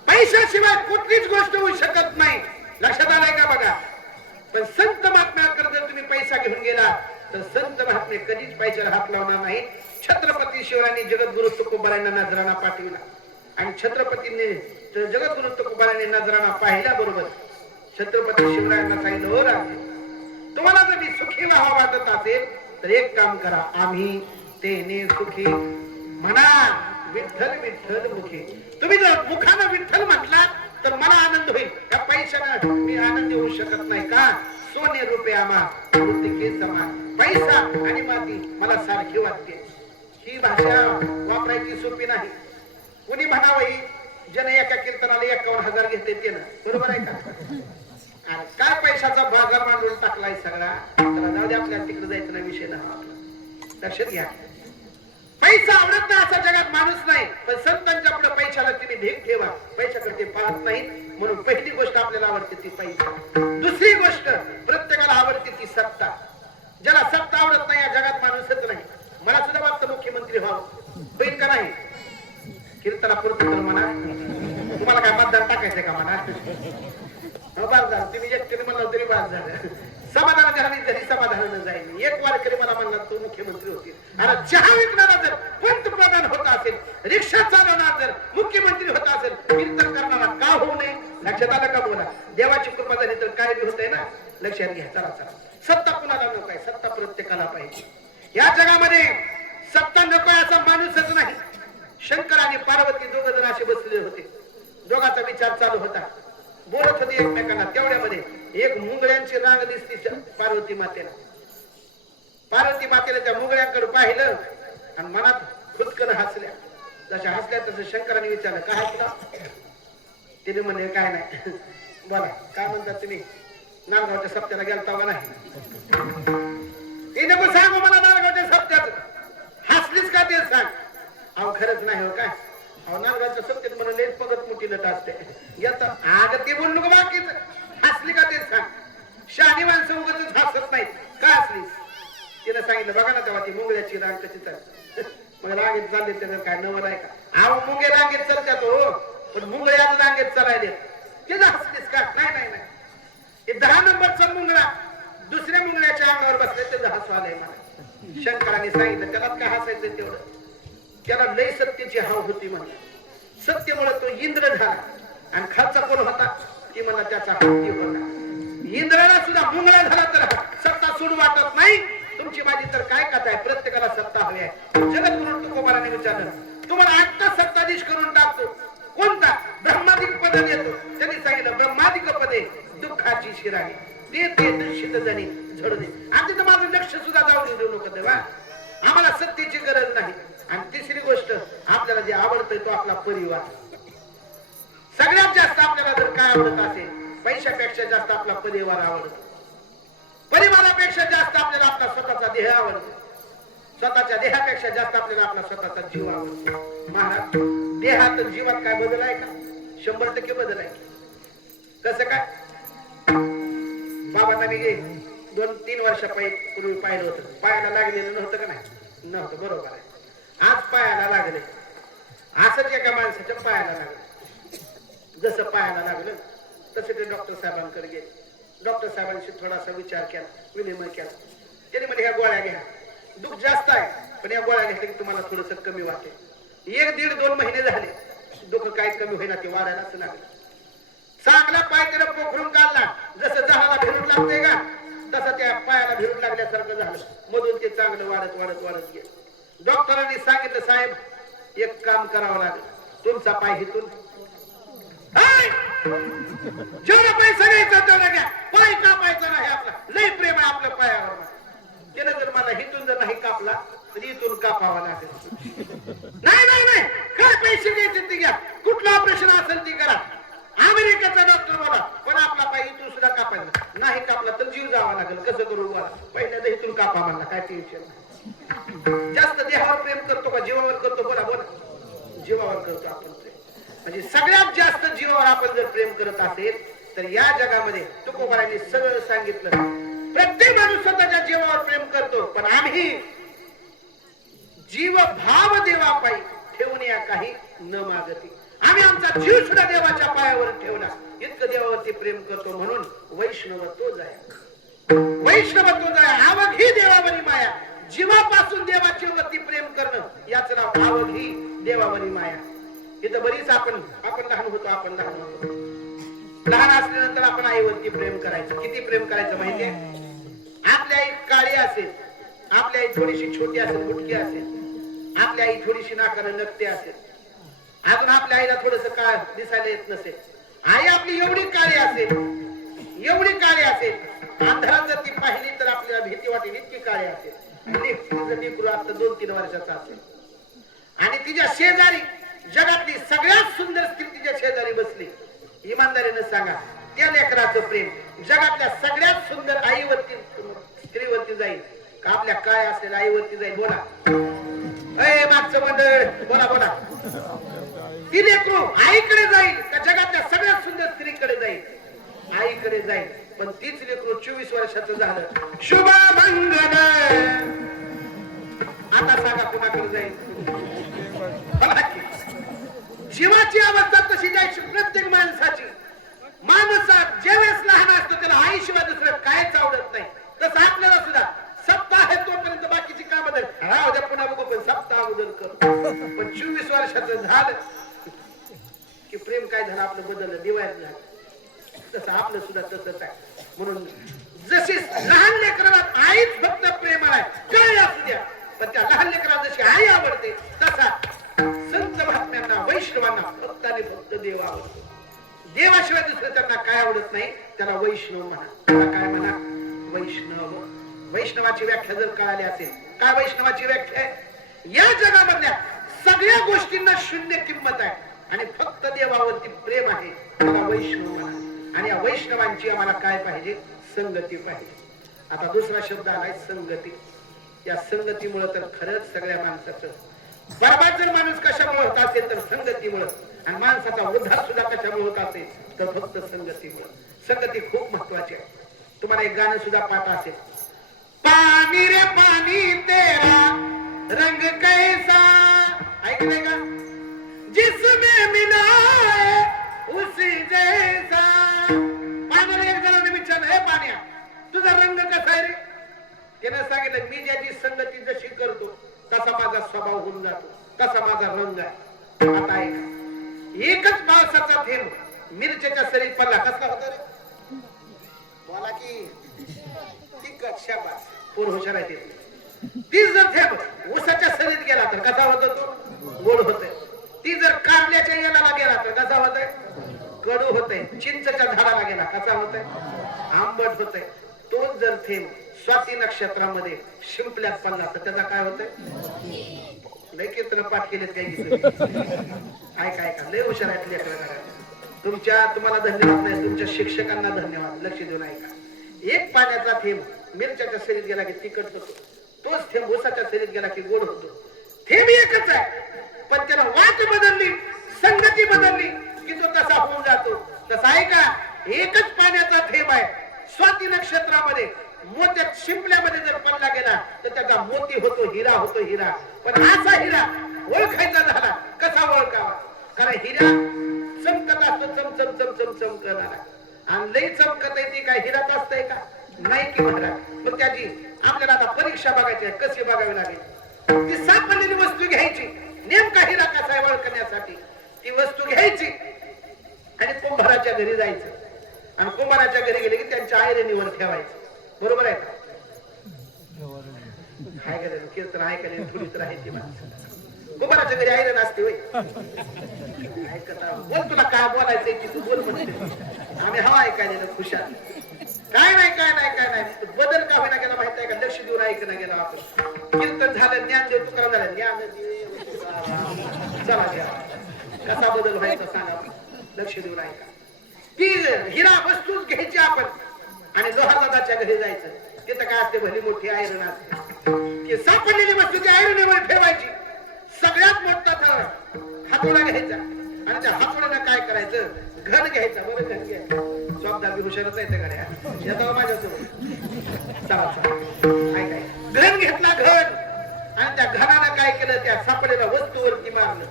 पैशाशिवाय कुठलीच गोष्ट होऊ शकत नाही. लक्षात आलंय का बघा. पण संत महात्म्याकडे जर तुम्ही पैसा घेऊन गेला तर संत महात्मे कधीच पैशाला हात लावणार नाही. छत्रपती शिवरायांनी जगद्गुरु तुकोबारायांना नजराणा पाठविला आणि छत्रपतींनी जगद्गुरु तुकोबारायांनी नजराणा पाहिल्याबरोबर छत्रपती शिवरायांना सांगितलं, हो राजे, तुम्हाला जर मी सुखी व्हावं वाटत असेल तर एक काम करा. आम्ही तेने सुखी म्हणा. विठ्ठल विठ्ठल मुखी. तुम्ही जर मुखानं विठ्ठल म्हटलात तर मला आनंद होईल. त्या पैशानं मी आनंद होऊ शकत नाही का? सोने रुपये आम्हा मृत्तिके समान. पैसा आणि माती मला सारखी वाटते. ही भाषा वापरायची सोपी नाही. कुणी म्हणावं जन एका कीर्तनाला 51,000 घेते ते ना, बरोबर आहे का? आणि काय पैशाचा बाजार मांडून टाकलाय सगळा. त्याला जाऊ दे, आपल्याला तिकडे जायचं नाही, विषय नाही. लक्षात घ्या, पैसा आवडत नाही असा जगात माणूस नाही. पण संतांच्या पुढे पैशाला तुम्ही ढीक ठेवा, पैशाकडे पाहत नाही. म्हणून पहिली गोष्ट आपल्याला आवडते ती पैसा. दुसरी गोष्ट प्रत्येकाला आवडते ती सत्ता. ज्याला सत्ता आवडत नाही या जगात माणूसच नाही. मला सुद्धा वाटतं मुख्यमंत्री व्हावं, होईल का नाही? कीर्तनापुरतं तर म्हणा, तुम्हाला काय मतदान टाकायचंय का म्हणा? बाद झालं, तुम्ही एकट्याने म्हणला तरी बाद झालं. समाधान घराने तरी समाधानानं जाईल. एक वारकरी मला म्हणला तो मुख्यमंत्री होतील. आणि चहा विकणारा जर पंतप्रधान होता असेल, रिक्षा चालवणार जर मुख्यमंत्री होता असेल, कीर्तन करणारा का होऊ नये? लक्षात आलं का? बोला. देवाची कृपा झाली तर काय बी होतंय ना. लक्षात घ्या. चला चला, सत्ता कुणाला नको आहे? सत्ता प्रत्येकाला पाहिजे. या जगामध्ये सत्ता नको आहे असा माणूसच नाही. शंकर आणि पार्वती दोघ जण असे बसलेले होते. दोघांचा विचार चालू होता, बोलत होते एकमेकांना. तेवढ्यामध्ये एक मुंगळ्यांची रांग दिसती पार्वती मातेला. पार्वती मातेला त्या मुंगळ्यांकडे पाहिलं आणि मनात खुदकन हसल्या. जशा हसल्या तसं शंकराने विचारलं, काय हसला? तिने म्हणे काय नाही. बोला, काय म्हणतात तुम्ही? नांदगावच्या सप्त्याला गेलता का नाही? हे नको सांगू मला नांदगावच्या सप्त्यात. हसलीच का ते सांग. अहो खरंच नाही हो काय? अहो नांदगावच्या सप्त्यात म्हणून लेट पगत मोठी लट असते. येत आग ते बोल नको, बाकीच हसली का ते सांग. शहाणी माणसं उगाच हसत नाहीत. का हसलीस? तिने सांगितलं, बघा ना तेव्हा ती मुंगळ्याची रांग कशी चालते. मग रांगेत चालले त्यानं काय नवल आहे का? अहो मुंगे रांगेत चालतात हो, पण मुंगळ्याच रांगेत चालायले. तिथं हसलीस का? नाही नाही नाही. हे 10 नंबरचा मुंगळा दुसऱ्या मुंगळ्याच्या अंगावर बसले, त्याचं हसू आलंय मला. शंकराने सांगितलं, त्याला काय हसायचं तेवढं? त्याला लय सत्याची हाव होती म्हणा. सत्यमुळे तो इंद्र झाला. आणि खालचा कोण होता? ती म्हणा त्याचा हत्ती होता. इंद्राला सुद्धा मुंगळा झाला तर सत्ता सोड वाटत नाही. तुमची माझी तर काय कथा आहे? प्रत्येकाला सत्ता हवी आहे. जगद्गुरु तुकोबाराने विचारलं, तुम्हाला आत्ता सत्ताधीश करून टाकतो, कोणता? ब्रह्मादिक पद येतो. त्यांनी सांगितलं, ब्रह्मादिक पदे दुःखाची शिराणी, ते ते दृश्यत जणी झडू दे. आणि तर माझं लक्ष सुद्धा जाऊ देऊ नको तेव्हा. आम्हाला सत्तेची गरज नाही. आणि तिसरी गोष्ट, आपल्याला जे आवडतंय तो आपला परिवार. सगळ्यात जास्त आपल्याला जर काय आवडत असेल, पैशापेक्षा जास्त आपला परिवार आवडतो. परिवारापेक्षा जास्त आपल्याला आपला स्वतःचा देह आवडतो. स्वतःच्या देहापेक्षा जास्त आपल्याला आपला स्वतःचा जीव आवडतो. महाराज, देहात जीवात काय बदल आहे का? 100% बदल आहे. कसं काय? बाबांना मी 2-3 वर्षापूर्वी पाहिलं होतं. पायाला लागलेलं नव्हतं का? नाही नव्हतं, बरोबर आहे. आज पायाला लागले. असंच एका माणसाच्या पायाला लागलं. जसं पायाला लागलं तसं ते डॉक्टर साहेबांकडे गेले. डॉक्टर साहेबांशी थोडासा विचार केला, विनिमय केला. त्याने म्हणे, ह्या गोळ्या घ्या, दुःख जास्त आहे पण या गोळ्या घेतल्या की तुम्हाला थोडंसं कमी वाटेल. 1-1.5-2 महिने झाले, दुःख काय कमी होईना, ते वाढायलाच लागलं. चांगला पाय त्याला पोखरून काढला. जसं झाडाला भिरून लागते का, तसं त्या पायाला भिरून लागल्यासारखं झालं. मधून ते चांगलं वाढत वाढत वाढत गेलं. डॉक्टरांनी सांगितलं, साहेब एक काम करावं लागेल, तुमचा पाय हिथून जेवढा पैसा घ्यायचा तेवढा घ्या, पाय कापायचा नाही आपला. लय प्रेम आहे आपल्या पायावर. त्यानं जर मला हिथून जर नाही कापला तर इथून कापावा लागेल. नाही नाही नाही, काय पैसे घ्यायचे ते घ्या, कुठलं ऑपरेशन असेल ते करा. अमेरिकेचा डॉक्टर बोला, पण आपला पाय इथून सुद्धा कापायचा नाही. कापला तर जीव जावा लागेल. कसं करू बोला? पहिल्यांदा इथून कापा म्हणला, काय टेन्शन. जास्त देहावर प्रेम करतो का जीवावर करतो? बोला बोला. जीवावर करतो आपण प्रेम. म्हणजे सगळ्यात जास्त जीवावर आपण जर प्रेम करत असेल तर या जगामध्ये तुकोबारांनी सगळं सांगितलं. प्रत्येक माणूस स्वतःच्या जीवावर प्रेम करतो, पण आम्ही जीव भाव देवापायी ठेवून या काही न मागती. आम्ही आमचा जीव सुद्धा देवाच्या पायावर ठेवला. इतकं देवावरती प्रेम करतो. म्हणून वैष्णव तो जाया, वैष्णव तो जाया, अवघी देवावरी माया. जीवापासून देवाच्या वरती प्रेम करणं याच नाव अवघी देवावरी माया. इथं बरीच आपण लहान होतो. लहान असल्यानंतर आपण आईवरती प्रेम करायचं. किती प्रेम करायचं माहितीये? आपली आई काळी असेल, आपली आई थोडीशी छोटी असेल, मुटकी असेल, आपली आई थोडीशी नाकानं नकटे असेल, अजून आपल्या आईला थोडस काळ दिसायला येत नसेल. आई आपली एवढी काळी असेल, एवढी काळी असेल, अंधारात जर ती पाहिली तर आपल्याला भीती वाटेल, इतकी काळी असेल. लेकरू आता 2-3 वर्षाचा असेल आणि तिच्या शेजारी जगातली सगळ्यात सुंदर स्त्री तिच्या शेजारी बसली, इमानदारीने सांगा त्या लेकराचं प्रेम जगातल्या सगळ्यात सुंदर आईवरती स्त्रीवरती जाईल का आपल्या काय असलेल्या आईवरती जाईल? बोला मागचं मंडळ, बोला बोला. ती लेकरू आईकडे जाईल का जगातल्या सगळ्यात सुंदर स्त्रीकडे जाईल? आईकडे जाईल. पण तीच लेकरू 24 वर्षाचं झालं, शुभ मंगल, आता सांगा कुणाकडे जाईल? जीवाची अवस्था तशी जायची प्रत्येक माणसाची. माणसात ज्यावेळेस लहान असतो त्याला आईशिवाय दुसरं कायच आवडत नाही. तसं आपल्याला सुद्धा सप्ताह आहे तोपर्यंत बाकीची कामं राहू द्या, पुन्हा बघू, पण सप्ताह अगोदर कर. पण 24 वर्षाचं झालं की प्रेम काय झालं आपलं बदललं, दिवाळीत झालं. तसं आपलं सुद्धा तसंच आहे. म्हणून जशी लहान लेकराला आईच फक्त प्रेम आहे, काय असू द्या, पण त्या लहान लेकराला जशी आई आवडते तसा संत महात्म्यांना वैष्णवांना फक्त आणि फक्त देव आवडतो. देवाशिवाय दुसरं त्यांना काय आवडत नाही. त्याला वैष्णव म्हणा. त्याला काय म्हणा? वैष्णव. वैष्णवाची व्याख्या जर कळाली असेल, काय वैष्णवाची व्याख्या आहे? या जगामधल्या सगळ्या गोष्टींना शून्य किंमत आहे आणि फक्त देवावरती प्रेम आहे, त्याला वैष्णव म्हणा. आणि या वैष्णवांची आम्हाला काय पाहिजे? संगती पाहिजे. आता दुसरा शब्द आलाय संगती. या संगतीमुळे तर खरंच सगळ्या माणसाचं बरबाद जर माणूस कशामुळे होत असेल तर संगतीमुळे, आणि माणसाचा उद्धार सुद्धा कशामुळे होत असेल तर फक्त संगतीमुळे. संगती खूप महत्वाची आहे. तुम्हाला एक गाणं सुद्धा पाठ असेल, पाणी रे पाणी तेरा रंग कैसा, ऐकलंय का? जिसमें मिला है उसी जैसा. पाण्याला एक जणांनी विचारलं, हे पाण्या तुझा रंग कसा आहे रे? त्याने सांगितलं, मी ज्याची संगती जशी करतो तसा माझा स्वभाव होऊन जातो, तसा माझा रंग आहे. आता एकच पावसाचा थेंब मिरचीच्या सरीत पडला, कसला होता रे? बोला की तिखट, शाबास, कोण हुशार आहे ते. तीच जर थेंब ऊसाच्या सरीत गेला तर कसा होतो तो? गोड होतोय. ती जर कारल्याच्या याला गेला तर कसा होतोय? कडू होतोय. चिंचच्या झाडाला गेला कसा होतोय? आंबट होतोय. तोच जर थेंब स्वाती नक्षत्रामध्ये शिंपल्यात पडला तर त्याचा काय होतंय? लय कीर्तन पाठ केलेत काही. ऐका ऐका, लय हुशार आहेत लेकरं. तुम्हाला धन्यवाद नाही, तुमच्या शिक्षकांना धन्यवाद. लक्ष देऊन ऐका. एक पाण्याचा थेंब मिरच्याच्या सरीत गेला की तिखट होतो, तोच थेंब ऊसाच्या सरीत गेला की गोड होतो. थेंब एकच आहे, पण त्याला वाट बदलली, संगती बदलली की तो तसा होऊन जातो. तसा आहे का? एकच पाण्याचा थेंब आहे, स्वाती नक्षत्रामध्ये मोत्यात शिंपल्यामध्ये जर पडला गेला तर त्याचा मोती होतो, हिरा होतो, हिरा. पण असा हिरा ओळखायचा झाला, कसा ओळखावा? कारण हिरा चमकत असतो, चमचम चमचम चमकणारा. आणि लई चमकत आहे ती काय हिराच असतंय का? नाही की महाराज. मग त्याची आपल्याला आता परीक्षा बघायची आहे, कशी बघावी लागेल? ती सापडलेली वस्तू घ्यायची, नेमका हिरा कसा आहे ओळखण्यासाठी ती वस्तू घ्यायची आणि कुंभाराच्या घरी जायचं. आणि कुंभाराच्या घरी गेले की त्यांच्या ऐरणीवर ठेवायचं. बरोबर आहे का? कीर्तन ऐकायला थोडीच राहायची माणसं. कुंभाराच्या घरी ऐरण असते होय. ऐकता बोल, तुला काय बोलायचंय की तू बोल म्हणते. आम्ही हवा ऐकायला खुशाल. काय नाही काय नाही काय नाही, बदल का होईना गेला माहित आहे का? लक्ष देऊन ऐकणं गेला आपण. कीर्तन झालं, ज्ञान देव तुकाराम झालं, ज्ञान चला द्या. कसा बदल व्हायचा सांगा, लक्ष देऊन ऐका. ती हिरा वस्तूच घ्यायची आपण आणि लोहारदादाच्या घरी जायचं. तिथं काय असते? भली मोठी आयरन असते. की सापडलेली वस्तू ती आयरनीवर ठेवायची. सगळ्यात मोठा हातोडा घ्यायचा आणि त्या हातोड्यानं काय करायचं? घन घ्यायचा. बरं, घन घ्यायचं. शब्दा विभूषणच आहे त्या गाड्या येतो माझ्यासोबत. ऐकाय, घन घेतला, घन, आणि त्या घनानं काय केलं? त्या सापडलेल्या वस्तूवरती मारलं.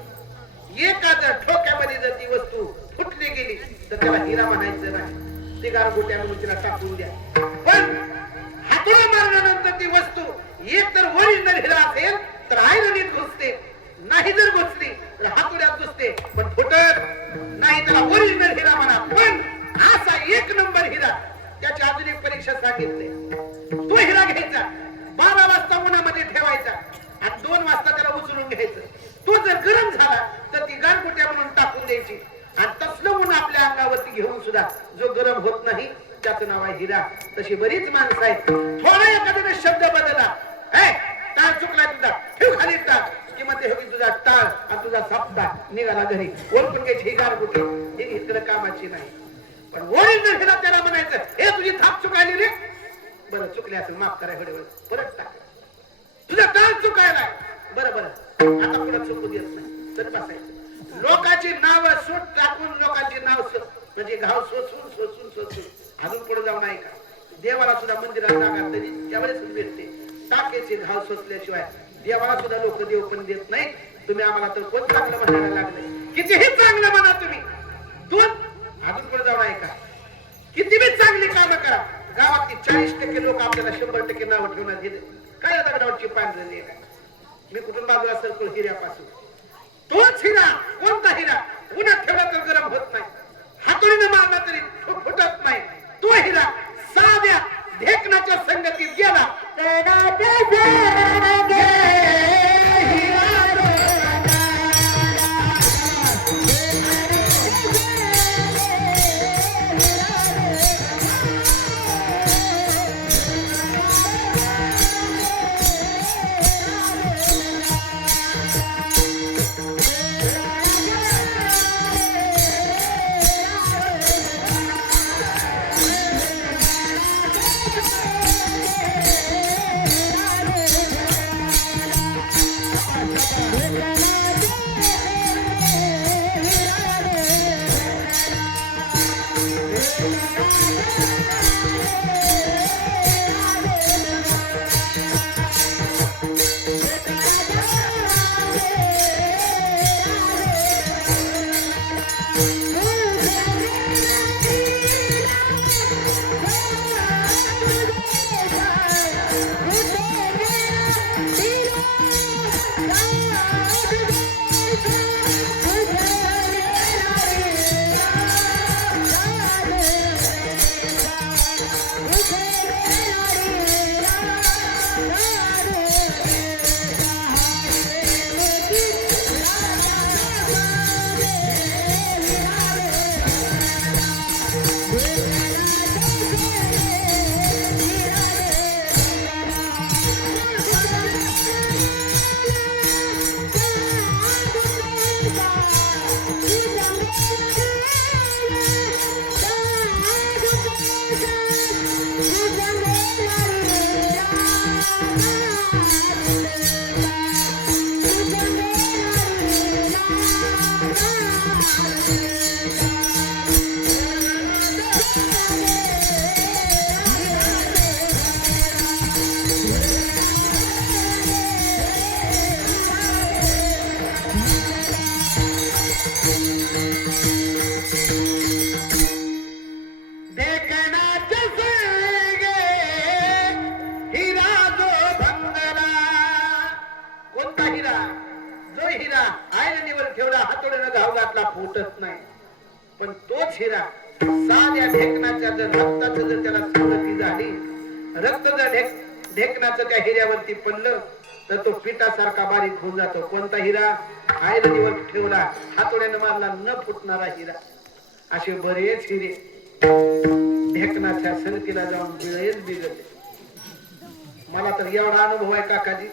एका जर ठोक्यामध्ये जर ती वस्तू फुटली गेली तर त्याला हिरा म्हणायचं नाही, ती गारगोट्यानं तिला टाकून द्या. पण हातोडा मारल्यानंतर ती वस्तू एक तर ओरिजिनल हिरा असेल तर आयरनीत घुसते, नाही जर घुसली तर हातोड्यात घुसते, पण फुटत नाही. त्याला ओरिजिनल हिरा म्हणा. पण असा एक नंबर हिरा, त्याची अजून एक परीक्षा सांगितली. तो हिरा घ्यायचा, 12 वाजता उन्हामध्ये ठेवायचा आणि 2 वाजता त्याला उचलून घ्यायचं. तो जर गरम झाला तर ती गारगोट्या म्हणून टाकून द्यायची. आणि तसलं ऊन आपल्या अंगावरती घेऊन सुद्धा जो गरम होत नाही त्याचं नाव आहे हिरा. तशी बरीच माणसं आहेत. थोडा एखाद्याने शब्द बदलला, काय चुकलाय तुझा, ठेव खाली टाक, की म्हणते हो की तुझा टाळ आणि तुझा सप्ता निघाला घरी ओळखून घ्यायची ही गार कुठे ही इकडे कामाची नाही. पण ओरिजिनल हिला त्याला म्हणायचं हे तुझी थाप चुकायली रे. बरं चुकले असेल माफ करा हळूहळू परत टाक. तुझा टाळ चुकायलाय बरं बरं आता पुढे चुकू देत नाही तर बसायचं. लोकांची नाव सूट टाकून लोकांची नाव म्हणजे घाव सोसून सोसून सोसून अजून पुढे जाऊ नाही का. देवाला सुद्धा मंदिरात जागा तरी त्यावेळेस भेटते. टाकेचे घाव सोसल्याशिवाय देवाला सुद्धा लोक देव पण देत नाही. तुम्ही आम्हाला तर कोण चांगलं म्हणायला लागले कितीही चांगलं म्हणा तुम्ही दोन अजून पुढे जाऊ नाही का. किती बी चांगली कामं करा गावातली 40% लोक आपल्याला 100% नाव ठेवण्यात दिले. काय दगडावरची पांढरली आहे. मी कुठून बाजूला सरकलो हिऱ्यापासून. तोच हिरा कोणता हिरा उन्हात ठेवला तर गरम होत नाही हातोडीने मारला तरी फुटत नाही. तो हिरा साध्या ढेकणाच्या संगतीत गेला फुटत नाही. पण तोच हिरा साध्या ढेकणाच्या जर रक्ताचं जर त्याला संगती झाली रक्त जर ढेकणाचं त्या हिऱ्यावरती पडलं तर तो पिठासारखा बारीक होऊन जातो. कोणता हिरा आयरनीवर ठेवला हातोड्यानं मारला न फुटणारा हिरा. असे बरेच हिरे ढेकणाच्या संगतीला जाऊन बिळेच बिघडले. मला तर एवढा अनुभव आहे काकाजी.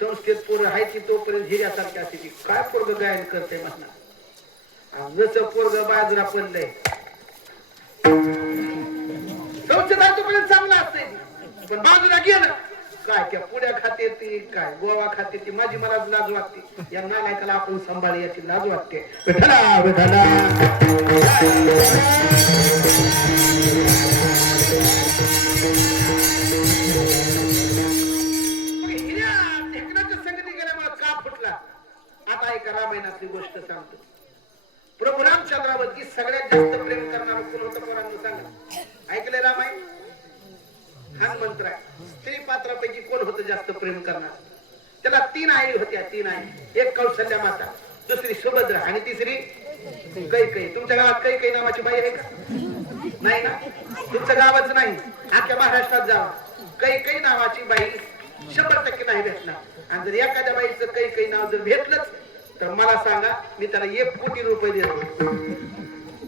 संस्थेत पोरं आहे की तोपर्यंत हिऱ्यासारखी असते की काय पोरग गायन करते म्हणणार. जसं पोरग बाजूला पडलंय संस्थेत आहे तोपर्यंत चांगला असते पण बाजूला गेलं काय त्या पुड्या खाते ती काय गोवा खाते ती माझी मला लाज वाटते. या नालायकाला आपण सांभाळ याची लाज वाटते. विठला विठला आता एका रामायणातली गोष्ट सांगतो. प्रभू रामचंद्रावरती सगळ्यात जास्त प्रेम करणारं कोण होतं पोरांना सांगा. ऐकलंय रामायण? हनुमंत राय. स्त्री पात्रापैकी कोण होतं जास्त प्रेम करणार? त्याला 3 आई होत्या. 3 आई. एक कौशल्या माता, दुसरी सुभद्रा आणि तिसरी कैकेयी. तुमच्या गावात कैकेयी नावाची बाई आहे का? नाही ना. तुमच्या गावाच नाही अख्ख्या महाराष्ट्रात जावा कैकेयी नावाची बाई 100% नाही भेटणार. आणि जर एखाद्या बाईचं कैकेयी नाव जर भेटलंच तर मला सांगा मी त्याला 1 कोटी रुपये देतो.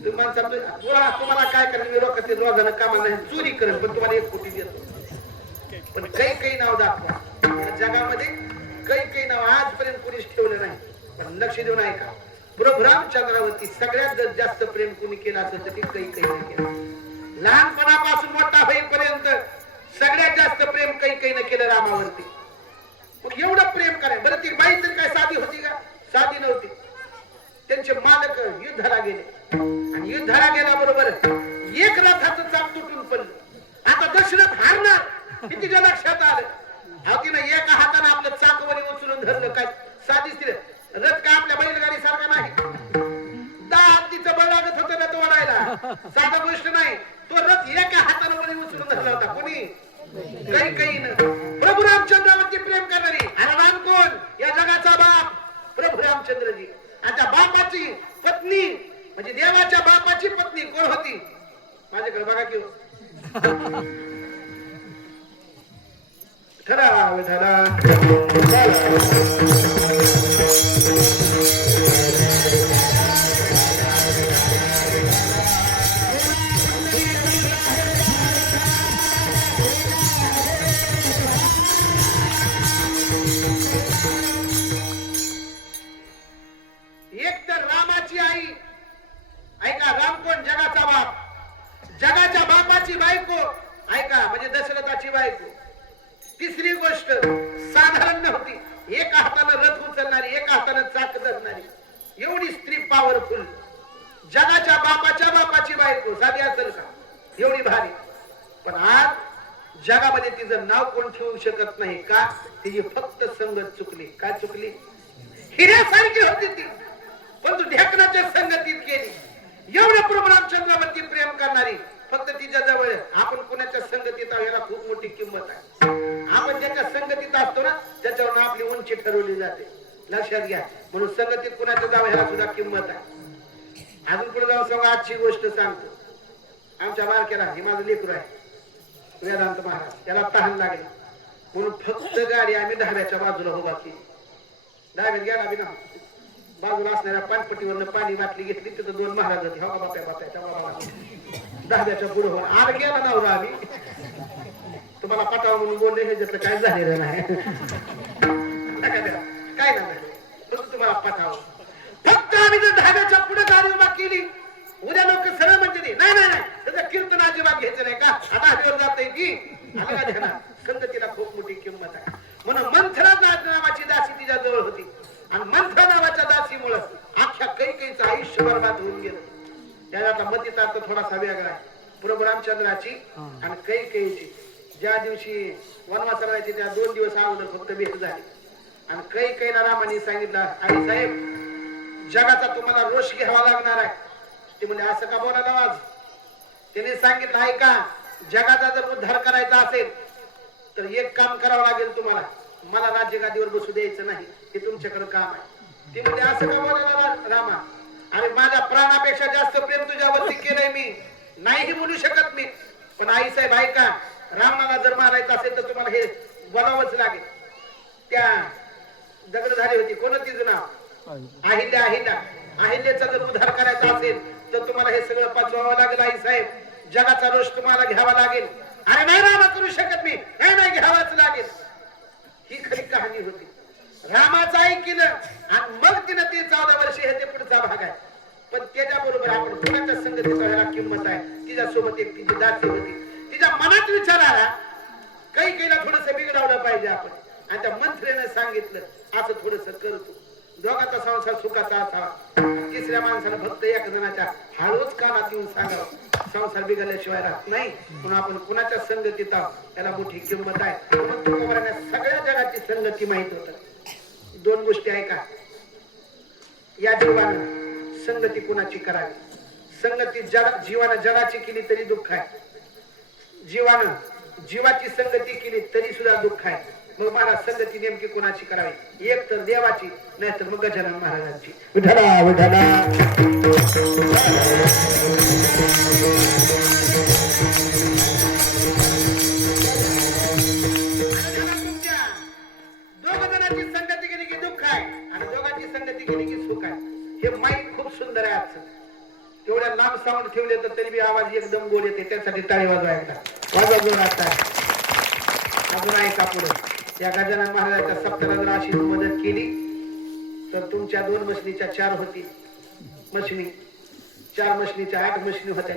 तुम्हाला काय करेल मी लोकांचे रोजानं कामाला नाही चोरी करेल पण तुम्हाला 1 कोटी देतो. पण कैकेयी नाव दाखवा. जगामध्ये काही नाव आजपर्यंत कुणीच ठेवलं नाही. पण लक्ष देऊन ऐका, प्रभू रामचंद्रावरती सगळ्यात जास्त प्रेम कुणी केलं असेल तर ते काही केलं. लहानपणापासून मोठा होईपर्यंत सगळ्यात जास्त प्रेम काही केलं रामावरती. मग एवढं प्रेम करायचं. बरं ती बाई तर काय साधी होती का? साधी नव्हती. त्यांचे मालक युद्धाला गेले आणि युद्धाला गेल्याबरोबर एक रथाचं चाक तुटून पडलं. आता दशरथ हारणार हे तिच्या लक्षात आलं. तिनं एका हाताने आपलं चाकवरी उचलून धरलं. काय साधी स्त्री रथ काय आपल्या बैलगाडी सारखा नाही. 10 हत्तीचं बळ लागत होतं रथ ओढायला, साधा गोष्ट नाही. तो रथ एका हाताने वरी उचलून धरला होता. कोणी? काही प्रभू रामचंद्रावरती प्रेम करणारी. आणि राम कोण? या जगाचा बाप प्रभू रामचंद्रजी. आणि त्या बापाची पत्नी म्हणजे देवाच्या बापाची पत्नी कोण होती? माझ्याकडे बघा की ठराव ठरा. एक तर रामाची आई. ऐका, राम कोण? जगाचा बाप. जगाच्या बापाची बायको ऐका म्हणजे दशरथाची बायको. तिसरी गोष्ट साधारण नव्हती. एका हाताने रथ उचलणारी, एका हाताने चाक धरणारी, एवढी स्त्री पॉवरफुल. जगाच्या बापाच्या बापाची बायको साधी असेल का? एवढी भारी. पण आज जगामध्ये तिचं नाव कोण ठेवू शकत नाही का? तिची फक्त संगत चुकली. काय चुकली? हिऱ्यासारखी होती ती, पण तू ढेकणाच्या संगतीत गेली. एवढं प्रभू रामचंद्रावरती प्रेम करणारी फक्त तिच्या जवळ. आपण कुणाच्या संगतीत आहोत याला खूप मोठी किंमत आहे. आपण ज्याच्या संगतीत असतो ना त्याच्यावर आपली उंची ठरवली जाते. लक्षात घ्या. म्हणून संगतीत कुणाच्या जावं ह्याला सुद्धा किंमत आहे. अजून पुढे जाऊन सांगा. आजची गोष्ट सांगतो. आमच्या बारक्याला, हे माझं लेकरू आहे वेदांत महाराज, त्याला तहान लागली म्हणून फक्त गाडी आम्ही धाब्याच्या बाजूला उभा केली. धाब्यात गेला बी ना, बाजूला असणाऱ्या पानपट्टीवरनं पाणी बाटली घेतली. तिथं 2 महाराज होते. हो का बाप्याच्या बाबा धाब्याच्या पुढे होऊन आर गेला नवरा. आम्ही तुम्हाला पटावं म्हणून बोलले, हे ज्यातलं काय झालेलं नाही. काय नाही फक्त तुम्हाला पटावं. फक्त आम्ही जर धाब्याच्या पुढे गाडी उभा केली, उद्या लोक सरळ म्हणजे नाही त्याचं कीर्तन अजिबात घ्यायचं नाही का? आता हवेवर जात की संगतीला खूप मोठी किंमत आहे. म्हणून मंथरा नावाची दासी तिच्या जवळ होती. आणि मंथरा नावाच्या दासीमुळे अख्ख्या कैकेयीचं आयुष्य बरबाद होऊन गेलं. त्याला मतीचा अर्थ थोडासा वेगळा आहे. प्रभू रामचंद्राची आणि कैकेयीची ज्या दिवशी वनवासाला जायचे त्या 2 दिवस अगोदर फक्त भेट झाली. आणि कैकेयीला रामाने सांगितलं, आई साहेब जगाचा तुम्हाला रोष घ्यावा लागणार आहे. ते म्हणजे असं का बोलायला आज? त्याने सांगितलं, ऐका, जगाचा जर उद्धार करायचा असेल तर एक काम करावं लागेल तुम्हाला. मला राज्यगादीवर बसू द्यायचं नाही, हे तुमच्याकडे काम आहे. ते म्हणजे असं का बोलायला रामा? अरे माझ्या प्राणापेक्षा जास्त प्रेम तुझ्यावरती केलंय मी, नाही बोलू शकत मी. पण आई साहेब ऐका, रावणाला जर मारायचं असेल तर तुम्हाला हे बोलावंच लागेल. त्या दगड झाली होती, कोण तिचं नाव? अहिल्याचा जर उद्धार करायचा असेल तर तुम्हाला हे सगळं पचवावं लागेल. आई साहेब जगाचा रोष तुम्हाला घ्यावा लागेल. अरे नाही रामा करू शकत मी, नाही घ्यावाच लागेल. ही खरी कहाणी होती. रामाचं ऐकलं आणि मग तिनं ते 14 वर्षे हे ते पुढचा भाग आहे. पण त्याच्याबरोबर आपण कोणाच्या संगतीचा किंमत आहे. तिच्यासोबत एक तिची दासी होती. तिच्या मनात विचार आला, कैकेयीला थोडस बिघडवलं पाहिजे आपण. आणि त्या मंत्र्याने सांगितलं असं थोडस करतो, दोघाचा संसार सुखाचा असावा. तिसऱ्या माणसाला फक्त एक जणाच्या हळूच कानात येऊन सांगावं, संसार बिघडल्याशिवाय राहत नाही. म्हणून आपण कुणाच्या संगतीत आहोत याला मोठी किंमत आहे. सगळ्या जगाची संगती माहित होत. 2 गोष्टी ऐका. या जीवानं संगती कुणाची करावी? संगती जीवानं जगाची केली तरी दुःख आहे. जीवानं जीवाची संगती केली तरी सुद्धा दुःख आहे. मग मला संगती नेमकी कोणाची करावी? एक तर देवाची, नाही तर मग गजानन महाराजांची. विठला विठला दोघ जणांची संगती केली की दुःख आहे आणि दोघांची संगती केली की सुख आहे. हे माईक खूप सुंदर आहे आजचं. तेवढ्या लांब साऊंड ठेवले तर तरी बी आवाज एकदम गोल येते. त्यासाठी टाळी वाजवायला वाजवा जोरात. अजून ऐका पुढे. या गजानन महाराजाच्या सप्ताला जर अशी मदत केली तर तुमच्या 2 मशनीच्या 4 होतील मशनी, 4 मशनीच्या 8 मशनी होत्या,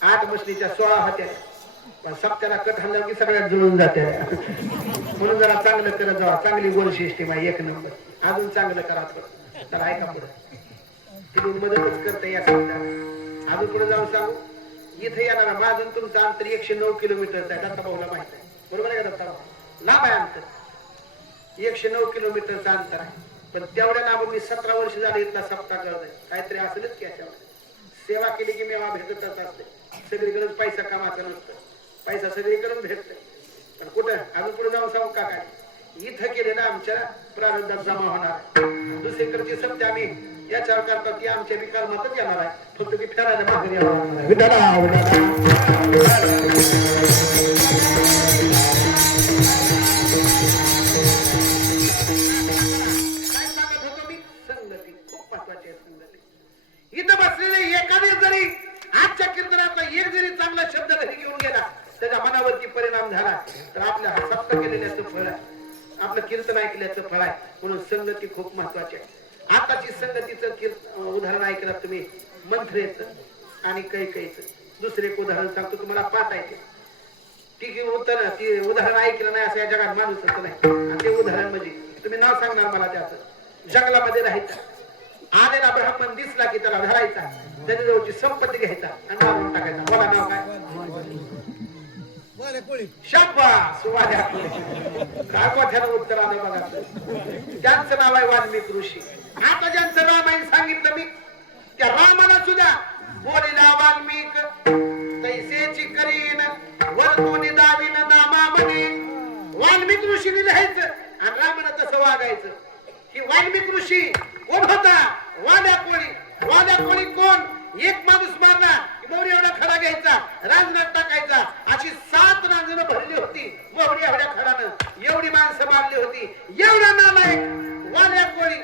8 मशनीच्या 16 होत्या, पण सप्त्याला कट हल्ला की सगळ्यात जुळून जाते. म्हणून जरा चांगलं करत जावा, चांगली गोल सिस्टीम आहे, 1 नंबर. अजून चांगलं करा तर ऐका पुढे तिथून मदतच करता या सप्त्याला. अजून पुढे जाऊन सांगू, इथे येणारा माझून तुमचं अंतर 109 किलोमीटरचं आहे. दत्ता भाऊला माहित आहे, बरोबर आहे का दत्ता भाऊ? लांब आहे अंतर, 109 किलोमीटरचं अंतर आहे. पण तेवढ्या लांब मी 17 वर्ष झाले इथला सप्ताह करत आहे. काहीतरी असेलच की याच्यावर. सेवा केली की मेवा भेटतच असते. सगळीकडेच पैसा कामाचा नसतं, पैसा सगळीकडून भेटतोय. पण कुठं अजून पुढे जाऊन सांगू का काय, इथं केलेला आमच्या प्रारब्धात जमा होणार. दुसरीकडची सत्य आम्ही याच्यावर करतात की आमच्या बी कर्मातच येणार आहे, फक्त की फिरायला मागे इथं बसलेले एखादी जरी आजच्या कीर्तनातला एक जरी चांगला शब्द घरी घेऊन गेला, त्याच्या मनावरती परिणाम झाला तर आपल्या हा सप्त केलेल्याचं फळ आहे, आपलं कीर्तन ऐकल्याचं फळ आहे. म्हणून संगती खूप महत्वाची आहे. आताची संगतीचं उदाहरण ऐकलं तुम्ही, मंथरेचं आणि कैकईचं. दुसरे एक उदाहरण सांगतो तुम्हाला, पाठ आहे ती उदाहरण ऐकलं नाही असं या जगात माणूसच नाही. आणि ते उदाहरण म्हणजे तुम्ही नाव सांगणार मला त्याचं. जंगलामध्ये राहायचं, आलेला ब्राह्मण दिसला की त्याला धरायचा, त्याच्याजवळची संपत्ती घ्यायचा आणि मारून टाकायचा. मला नाव काय? शाबास, वाल्या कोळी. काय मोठ्यानं उत्तर आलं बघा. त्यांचं नाव आहे वाल्मिकी ऋषी. आता ज्यांचं रामायण सांगितलं मी, त्या रामाला सुद्धा बोलिला वाल्मिक तैसेची करीन वरतोनी दावीन दामा म्हणे. वाल्मिकी ऋषीने लिहायचं आणि रामानं तसं वागायचं. ही वाल्मिकी ऋषी कोण होता? वाल्या कोळी. वाल्या कोळी कोण? एक माणूस मारला मोहरी एवढा खडा घ्यायचा, रांजणात टाकायचा. अशी 7 रांजणं भरली होती मोहरी एवढ्या खडानं. एवढी माणसं मारली होती. एवढा नालायक वाल्या कोळी,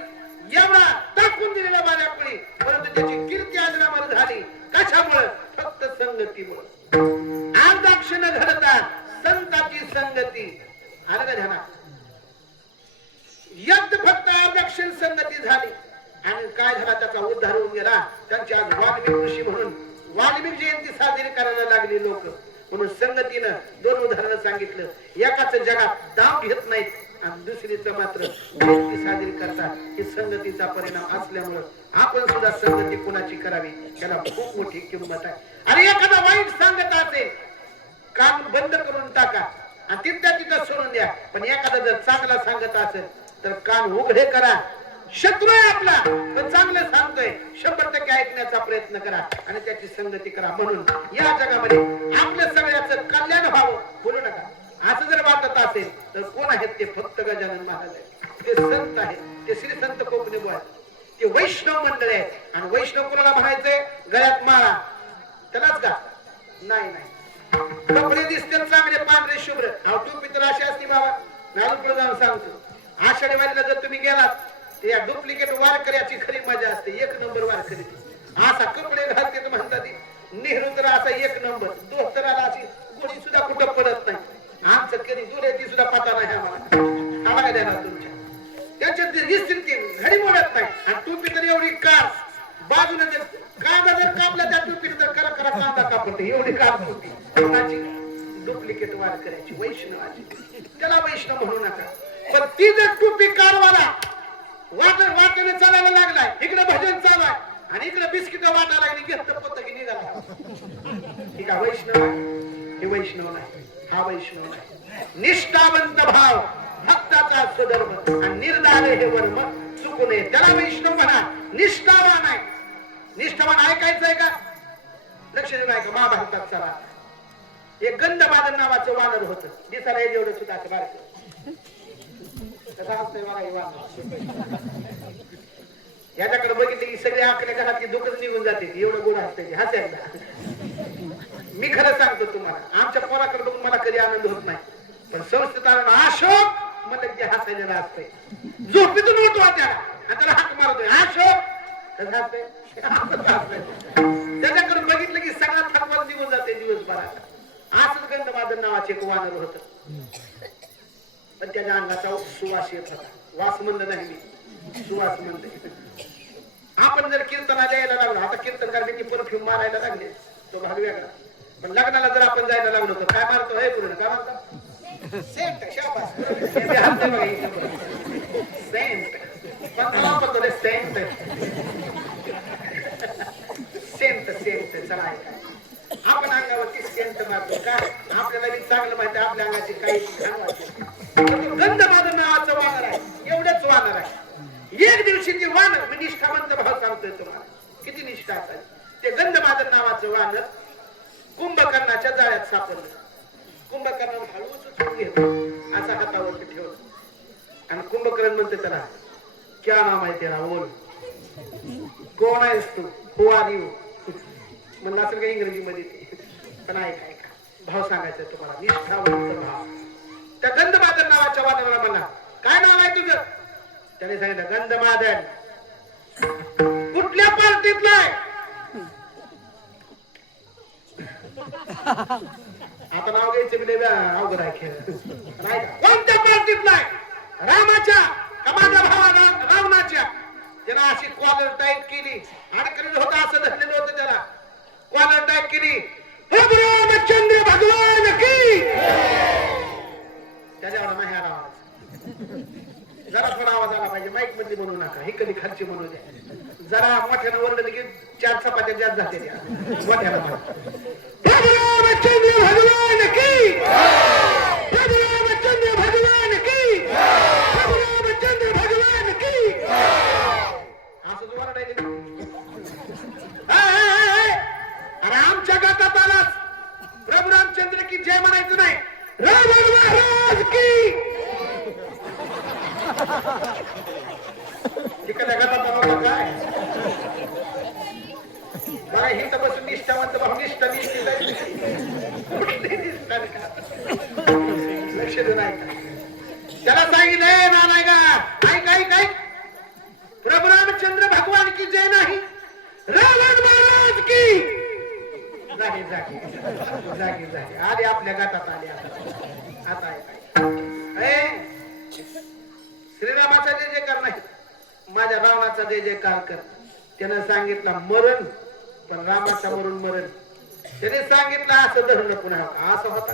एवढा टाकून दिलेला वाल्या कोळी, परंतु त्याची कीर्ती अजरामर झाली. कशामुळे? फक्त संगतीमुळे. आर्दाक्षण घडतात संताची संगती. आलं का ध्यानात? यज्ञ फक्त आर्दाक्षण संगती झाली आणि काय झाला? त्याचा उद्धार होऊन गेला. त्यांची आज वाल्मिकी ऋषी म्हणून वाल्मिकी जयंती साजरी करायला लागली लोक. म्हणून संगतीनं 2 उदाहरणं सांगितलं. एकाच जगात दाम घेत नाहीत आणि दुसरीचं मात्र जयंती साजरी करतात. ही संगतीचा परिणाम असल्यामुळं आपण सुद्धा संगती कुणाची करावी त्याला खूप मोठी किंमत आहे. आणि एखादा वाईट सांगत असेल, कान बंद करून टाका आणि तिथं सोडून द्या. पण एखादा जर चांगला सांगत असेल तर कान उघडे करा. शत्रू आहे आपला पण चांगलं सांगतोय, 100% ऐकण्याचा प्रयत्न करा आणि त्याची संगती करा. म्हणून या जगामध्ये आपल्या सगळ्याचं कल्याण व्हावं, बोलू नका. असं जर वाटत असेल तर कोण आहेत ते? फक्त गजानन महाराज आहेत. ते संत आहेत, ते श्री संत कोकणेबुवा आहेत, ते वैष्णव मंडळ आहे. आणि वैष्णव कोणाला म्हणायचंय? गळ्यात माळा त्यालाच का? नाही नाही, कपडे दिसतात चांगले पांढरे शुभ्र, टोपी तर अशी असते बाबा. नाव पुढे जाऊन सांगतो, आषाढी वारीला जर तुम्ही गेलात या डुप्लिकेट वारकऱ्याची खरी मजा असते. 1 नंबर वारकरी असा कपडे घालते म्हणतात. नेहरू तर असा 1 नंबर. दोस्तराला अशी गोळी सुद्धा कुठं पडत नाही. आमचं कधी दुरेती सुद्धा पता नाही आम्हाला. आम्हाला देणार तुमच्या त्याच्यात विस्तृती घडी मोडत नाही. आणि टोपी तर एवढी कार बाजूने जर कांदा जर कापला त्या टोपीने तर करा करा कांदा कापते एवढी कार टोपी. कोणाची? डुप्लिकेट वारकऱ्याची, वैष्णवाची. त्याला वैष्णव म्हणू नका. पण ती जर टोपी कारवाला वाटेने चालायला लागलाय, इकडे भजन चालू आहे आणि इकडे बिस्किट वाटा लागली, घेतलं पोत की निघाला. ठीक आहे, वैष्णव हे वैष्णव नाही, हा वैष्णव नाही. निष्ठावंत भाव, भक्ताचा स्वधर्म आणि निर्धार हे वर्म चुकू नये, त्याला वैष्णव म्हणा. निष्ठावान आहे. निष्ठावान ऐकायचंय का? लक्ष देऊन ऐका. महाभारतात चला, एक गंधमादन नावाचं वानर होतं. दिसायला एवढं सुद्धा असं बारकं. याच्याकडे बघितले की सगळे आपल्या घरातली दुःखच निघून जाते. एवढं गोड असते हसायला. मी खरं सांगतो तुम्हाला, आमच्या पोराकडे बघून मला कधी आनंद होत नाही. पण संस्थेत अशोक म्हणलं ते हसायला असतंय. झोपेतून उठवा त्याला आणि त्याला हाक मारतोय, अशोक कसं असतंय. त्याच्याकडे बघितलं की सगळा थकवा निघून जाते दिवसभरात. असंच गंधमादन नावाचे एक वानर होत. पण त्याच्या अंगाचा सुवास येत होता. वास म्हणलं नाही मी, सुवास म्हणलं. आपण जर कीर्तनाला यायला लागलो, आता कीर्तन करण्याची परफ्यूम मारायला लागले, तो भाग वेगळा. पण लग्नाला जर आपण जायला लागलो तर काय मारतो हे पूर्ण काय मारतो? सेंट. शाबास. सेंट. पण वापरतो रे सेंट. Saint Saint. चला ऐका, आपण अंगावरती सेंट मारतो का? आपल्याला बी चांगलं माहिती आपल्या अंगाची काही छान वाटते. गंधमादन नावाचं वानर आहे, एवढंच वानर आहे. एक दिवशी ते वानर, मी निष्ठावंत भाव सांगतोय तुम्हाला, किती निष्ठा असायची. ते गंधमादन नावाचं वानर कुंभकर्णाच्या जाळ्यात सापडलं. कुंभकर्ण हळूच उचलून घेतलं, असा हातावरती ठेवलं. आणि कुंभकर्ण म्हणते त्याला, क्या नाम आहे तेरा, बोल कोण आहेस तू, हु आर यू म्हणलं असेल का इंग्रजीमध्ये ते. पण ऐका ऐका, भाव सांगायचा तुम्हाला, निष्ठावंत भाव. त्या गंधमादन नावाच्या वानराला म्हणला, काय नाव आहे तुझं? त्याने सांगितलं, गंधमादन. कुठल्या पार्टीतला आहे? आता नाव घ्यायचं बी अवघड आहे खेळ. कोणत्या पार्टीतला आहे? रामाच्या का माझ्या भावाला रावणाच्या? त्यानं अशी कॉलर टाईट केली, अडकलेलं होतं असं धरलेलं होतं त्याला, कॉलर टाईट केली. प्रभू रामचंद्र भगवान की. त्याच्यावर नाही आला आवाज. जरा थोडा आवाज आला पाहिजे, माईक मध्ये म्हणू नका, ही कधी खालची म्हणू द्या. जरा मोठ्यानं ओरडलं की 4 चपात्या जास्त जाते त्या मोठ्यानं. प्रभू रामचंद्र भगवान की. प्रभू रामचंद्र भगवान की. प्रभू रामचंद्र भगवान की. असं तुम्हाला नाही. अरे आमच्या गातात आलास, प्रभू रामचंद्र की जय म्हणायचं नाही, रावण महाराज की. तिकडल्या गातात आला काय मला हिंद बसून निष्ठावंत भाऊ निष्ठा निष्ठा लक्ष देऊ नाही. त्याला सांगितलंय ना नाही का, ऐक ऐक ऐक, प्रभू रामचंद्र भगवान की जय नाही, रावण महाराज की. जागे जागे जागे जागे आले, आपल्या गातात आले. आता ऐक, श्रीरामाचा जय जयकार नाही, माझ्या रावणाचा जय जयकार कर. त्यानं सांगितलं मरण, पण रामाचा मरून मरण. त्याने सांगितलं असं धरणं पुन्हा असं होता,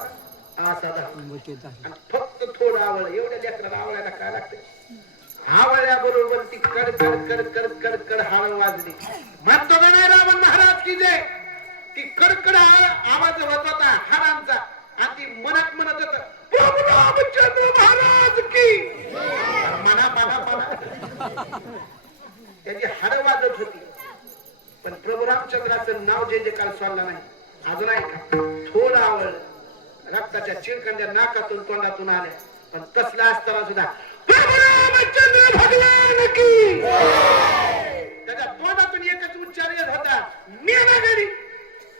असा धरण. फक्त थोडं आवड, एवढ्या लेकराला आवडायला काय लागतं? आवळ्याबरोबर ती कड कड कड कड कड कड हळ वाजली. म्हणतो का नाही रावण महाराज की जय? ती कडकड आवाज होत होता हाडांचा, आणि ती मनात म्हणत होत, प्रभू रामचंद्र महाराज की. मना मना मना त्याची हाड वाजत होती, पण प्रभू रामचंद्राचं नाव जे जे काल सोडलं नाही. अजून ऐका, थोडं आवड, रक्ताच्या चिरकंड्या नाकातून तोंडातून आल्या, पण तसला असताना सुद्धा प्रभू रामचंद्र भगवान की. त्याच्या तोंडातून एकच उच्चार येत होता, मेला घरी,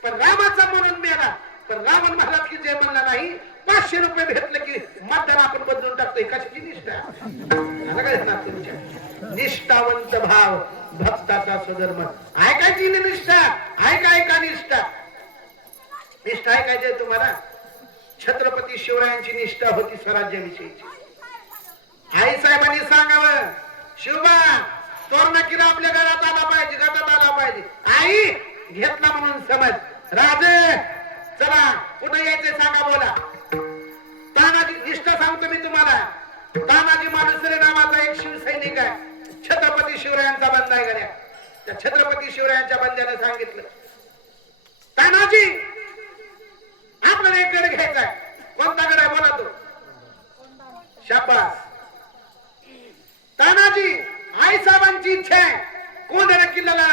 पण रामाचा म्हणून मेला. पण रावण महाराज की जय म्हणला नाही. 500 रुपये भेटले की मतदान आपण बदलून टाकतोय. कशाची निष्ठा? तुमच्या निष्ठावंत भाव, भक्ताचा स्वधर्म. ऐकायची निष्ठा, ऐका ऐका निष्ठा. निष्ठा ऐकायची तुम्हाला. छत्रपती शिवरायांची निष्ठा होती स्वराज्याविषयीची. आई साहेबांनी सांगावं, शिवबा तोरणा किरा आपल्या घरात आला पाहिजे, घरात आला पाहिजे. आई घेतला म्हणून समज. राजे चला कुठे यायचंय सांगा, बोला. तानाजी निष्ठा सांगतो मी तुम्हाला. तानाजी मालुसरे नावाचा एक शिवसैनिक आहे, छत्रपती शिवरायांचा बंदा आहे गड्या. त्या छत्रपती शिवरायांच्या बंद्याने सांगितलं, तानाजी आपल्याला एक गड घ्यायचा आहे. कोणता गड आहे बोला तो. शाबास. तानाजी आई साहेबांची इच्छा आहे, कोंढाणा किल्ल्याला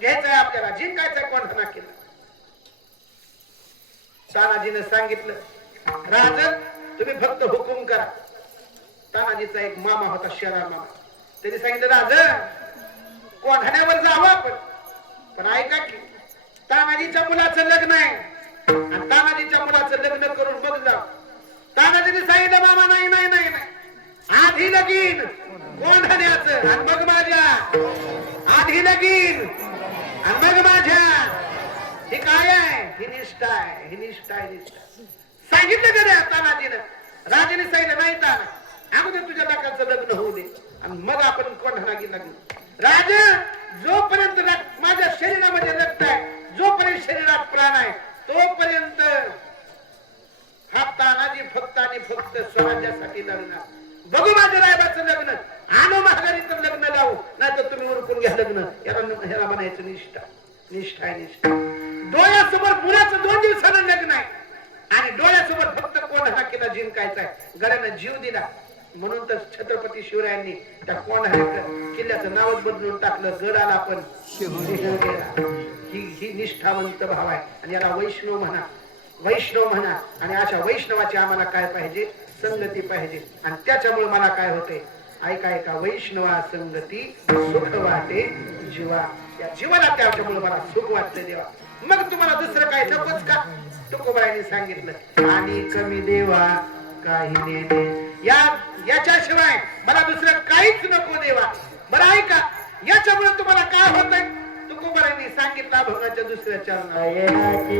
घ्यायचा आहे आपल्याला, जिंकायचा आहे कोंढाणा किल्ला. तानाजीने सांगितलं, राजन तुम्ही फक्त हुकूम करा. तानाजीचा एक मामा होता, शरा मामा. त्यांनी सांगितलं, राजन कोंढाण्यावर जावं आपण, पण ऐका की तानाजीच्या मुलाचं लग्न आहे, आणि तानाजीच्या मुलाचं लग्न करून मग जाव. तानाजीने सांगितलं, मामा नाही नाही नाही नाही, आधी लगीन कोंढाण्याचं आणि मग माझ्या. आधी लगीन आणि मग माझ्या. ही काय आहे? ही निष्ठा आहे, ही निष्ठा आहे, निष्ठा. सांगितलं का रे तानाजीनं? राजाने सांगितलं नाही तर अगोदर तुझ्या लेकाचं लग्न होऊ दे आणि मग आपण कोणाला लागू. राजा जोपर्यंत माझ्या शरीरामध्ये रक्त आहे, जोपर्यंत शरीरात प्राण आहे, तोपर्यंत हा तानाजी फक्त आणि फक्त स्वराज्यासाठी लग्न. बघू माझ्या रायबाचं लग्न, आणो महागारी तर लग्न लावू, नाही तर तुम्ही उरकून घ्या लग्न. ह्याला म्हणायचं निष्ठा. निष्ठा आहे निष्ठा. डोळ्यासमोर मुलाचं 2 दिवसानं लग्न आहे आणि डोळ्यासमोर फक्त कोण हाकेला जिंकायचा आहे. गड्यानं जीव दिला म्हणून तर छत्रपती शिवरायांनी त्या कोण किल्ल्याचं नावच बदलून टाकलं. गडाला पण ही निष्ठावंत भाव आहे आणि याला वैष्णव म्हणा, वैष्णव म्हणा. आणि अशा वैष्णवाची आम्हाला काय पाहिजे? संगती पाहिजे. आणि त्याच्यामुळे मला काय होते? ऐका ऐका, वैष्णवा संगती सुख वाटे जीवा. या जीवाला त्याच्यामुळे मला सुख वाटतं देवा. मग तुम्हाला दुसरं काय नकोच का? तुकोबाईने सांगितलं आणि कमी देवा काही नेणे, याच्याशिवाय मला दुसरं काहीच नको देवा. बरं ऐका, याच्यामुळे तुम्हाला काय होतंय? तुकोबाईने सांगितलं अभंगाच्या दुसऱ्या चरणात.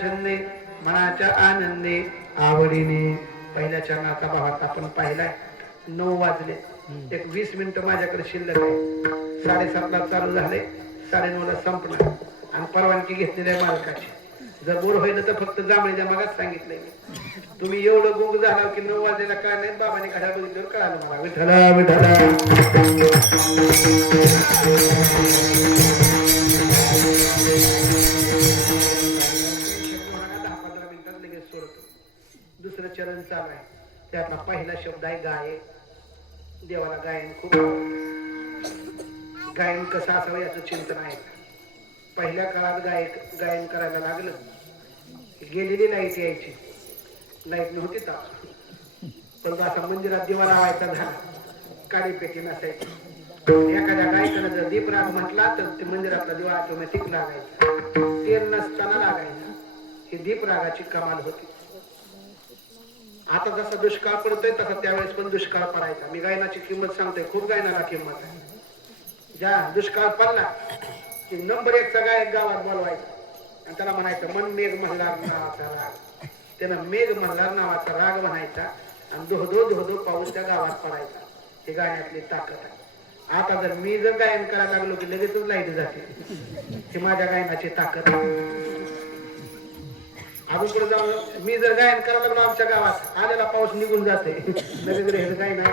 छंदे मनाच्या आनंदे आवडीने. पहिल्या चरणाचा भावात आपण पाहिलाय. 9 वाजले, एक 20 मिनिटं माझ्याकडे शिल्लक आहे. 7:30ला चालू झाले, 9:30ला संपणार आणि परवानगी घेतलेली आहे मालकाची. जर बोर होईल तर फक्त जांभळीच्या मागात सांगितलंय. तुम्ही एवढं गुंग झाला की 9 वाजलेला काय नाही. बाबाने घड्याळ बघितल्यावर कळालं मला. विठ्ठला विठ्ठला दुसरं चरण चालू आहे. त्यातला पहिला शब्द आहे गाये. देवाला गायन खूप आवडतं. गायन कसं असावं याचं चिंतन आहे. पहिल्या काळात गायन करायला लागलं गेलेली लाईट यायची, लाईट नव्हती तर पण आता मंदिरात दिवा लावायचा झाला काळीपेटी नसायची. एखाद्या गायकानं जर दीपराग म्हटला तर ते मंदिरातला दिवा ऑटोमॅटिक लागायचा, तेल नसताना लागायचा. ही दीपरागाची कमाल होती. आता जसा दुष्काळ पडतोय तसा त्यावेळेस पण दुष्काळ पडायचा. मी गायनाची किंमत सांगतोय, खूप गायनाला किंमत आहे. ज्या दुष्काळ पडला की नंबर 1चा गायक गावात बोलवायचा आणि त्याला म्हणायचं मन मेघ मल्हार नावाचा राग. त्यानं मेघ मल्हार नावाचा राग म्हणायचा आणि धोधो धोधो पाऊस त्या गावात पडायचा. ही गायनातली ताकद आहे. आता जर मी जर गायन करायला लागलो की लगेचच लाईट जाते. ही माझ्या गायनाची ताकद आहे. अजून पुढे जाऊन मी जर गायन करायला लागलो आमच्या गावात आलेला पाऊस निघून जाते. लगेच गायन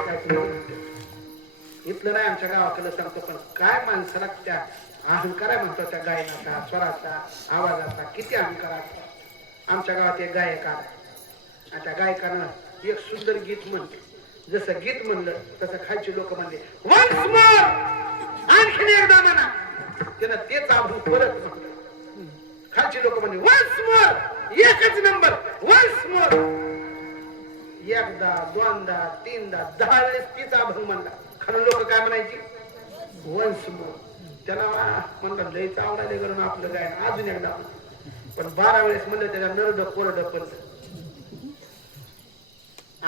इथलं नाही आमच्या गावाकडे सांगतो. पण काय माणसाला त्या अहंकार आहे म्हणतो त्या गायनाचा, स्वराचा, आवाजाचा किती अहंकार असतो. आमच्या गावात एक गायक आला आणि त्या गायकानं एक सुंदर गीत म्हणते. जसं गीत म्हणलं तसं खालची लोक म्हणले वन्स मोर, आणखीन एकदा म्हणा. त्यानं तेच आवाज परत म्हणलं. खालची लोक म्हणले वन्स मोर, एकच नंबर, वन्स मोर. एकदा, दोनदा, तीनदा, 10 वेळेस तीच अभंग म्हणला. खालून लोक काय म्हणायची वन्स मोर. त्याला म्हणलं लयच आवडायला करून आपलं गायन अजून एकदा. पण 12 वेळेस म्हणलं त्याला नरड कोरड पडलं.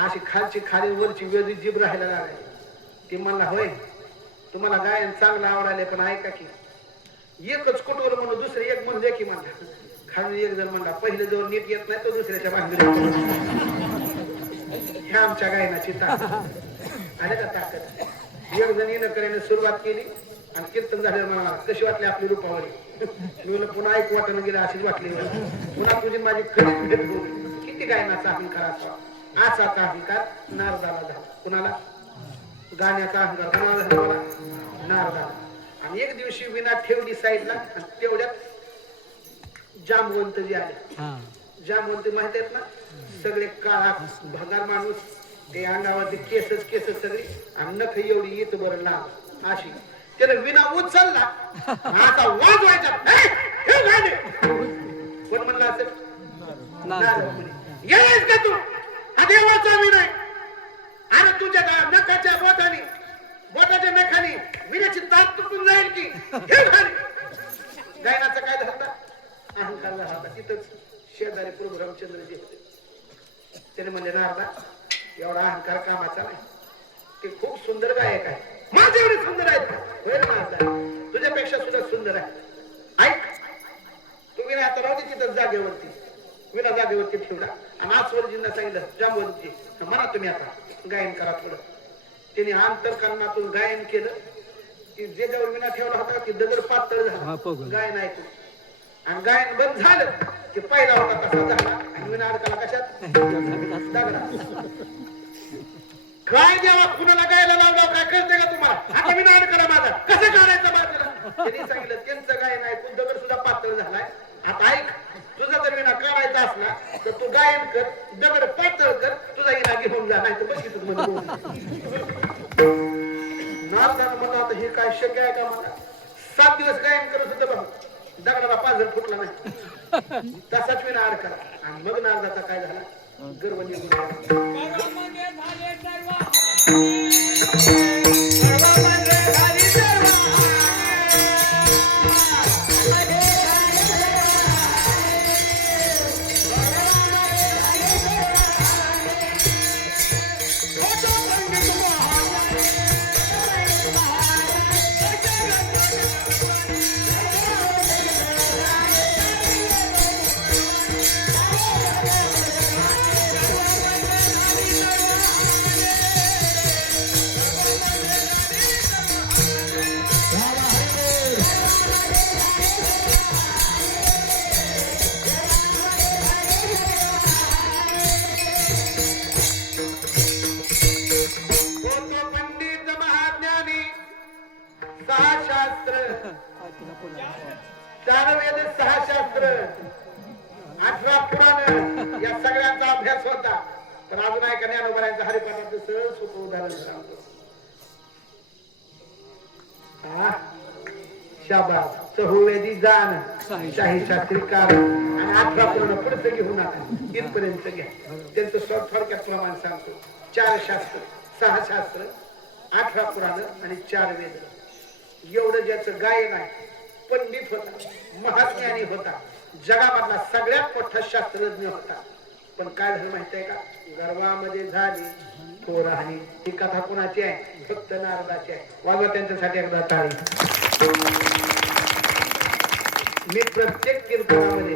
अशी खालची खाली वरची वेगळी जीभ राहायला लागायची. ती म्हणला होय तुम्हाला गायन चांगलं आवडायला, पण ऐका की एकच कुटवर म्हणून दुसरे एक म्हणले की म्हणला. खाली एक जण म्हणला पहिले जवळ नीट येत नाही तो दुसऱ्याच्या बांधले. ह्या आमच्या गायनाची ताकद आले का ताकद. एक जण येणं करायला सुरुवात केली आणि कीर्तन झाल्यावर मला कशी वाटली आपली रूपावली. मी पुन्हा ऐकू वाटणं गेलं अशीच वाटली. पुन्हा तुझी माझी खरी भेट होती. किती गायनाचा अहंकार असावा. आसाचा अहंकार नारदाला झाला. कुणाला? गाण्याचा अहंकार कुणाला झाला? नारदाला. आणि एक दिवशी विना ठेवली साईडला आणि तेवढ्यात जामवंत जे आले. जामवंत माहित आहेत ना, सगळे काळा भंगार माणूस, ते अंगावरती केसच सगळी आणि नख एवढी येत बरं लांब अशी. त्याला विना उचलला आता वाजवायचा. कोण म्हणला असेल? येस का तू? हा देवाचा विनय. आणि तुझ्या नखाच्या बोटाच्या नखाने विण्याची ताक तुटून जाईल की. गायनाचा काय धरता? अहंकार राहता. तिथंच शेजारी प्रभू रामचंद्रजी होते. त्याने म्हणले नारदा एवढा अहंकार कामाचा नाही. ते खूप सुंदर गायक आहे. माझे एवढे सुंदर आहेत होय नारदा, तुझ्यापेक्षा सुद्धा सुंदर आहे. ऐक तू विना आता राहू दे तिथं जागेवरती. विना जागेवरती ठेवला आणि आसवरजींना सांगितलं जांबवंतजी म्हणा तुम्ही आता गायन करा थोडं. त्याने अंतरकरणातून गायन केलं. की ज्याच्यावर विना ठेवला होता की दगड पातळ झाला गायन ऐकून. आणि गायन बंद झालं की पहिला होता तसा झाला आणि विना अडकला कशात? दगडात. काय द्यावा कुणाला गायला लावला काय कळते का तुम्हाला? आता विना अडकला माझा कसं काढायचं बाजूला? त्यांनी सांगितलं त्यांचं गायन ऐकून दगड सुद्धा पातळ झालाय. आता ऐक तुझा जर विना काढायचा असला तर तू गायन कर, दगड पातळ कर, तुझा विना घेऊन जा. नाही तर बघितलं नारदानं म्हणलं आता हे काय शक्य आहे का? मला 7 दिवस गायन करत होतं बघ, दगडाला पाझर फुटला नाही. तसाच विना अडकला. आणि मग नारदाचा काय झाला? गर्व निघून हरिपाठाचं सहज सोपं उदाहरण सांगतो. शाबास चहुवेदी जाण शाही शास्त्री कारण आणि 18 पूर्ण पुढचं घेऊ नका इथपर्यंत घ्या त्यांचं थोडक्यात प्रमाण सांगतो 4 शास्त्र 6 शास्त्र 18 पुराण आणि 4 वेद एवढं ज्याचं गायन आहे पंडित होता महाज्ञानी होता जगामधला सगळ्यात मोठा शास्त्रज्ञ होता पण काय झालं माहिती आहे का गर्वामध्ये झाली थोराणी ही कथा कोणाची आहे फक्त नारदाची आहे वाजवा त्यांच्यासाठी एकदा टाळी मी प्रत्येक कीर्तनामध्ये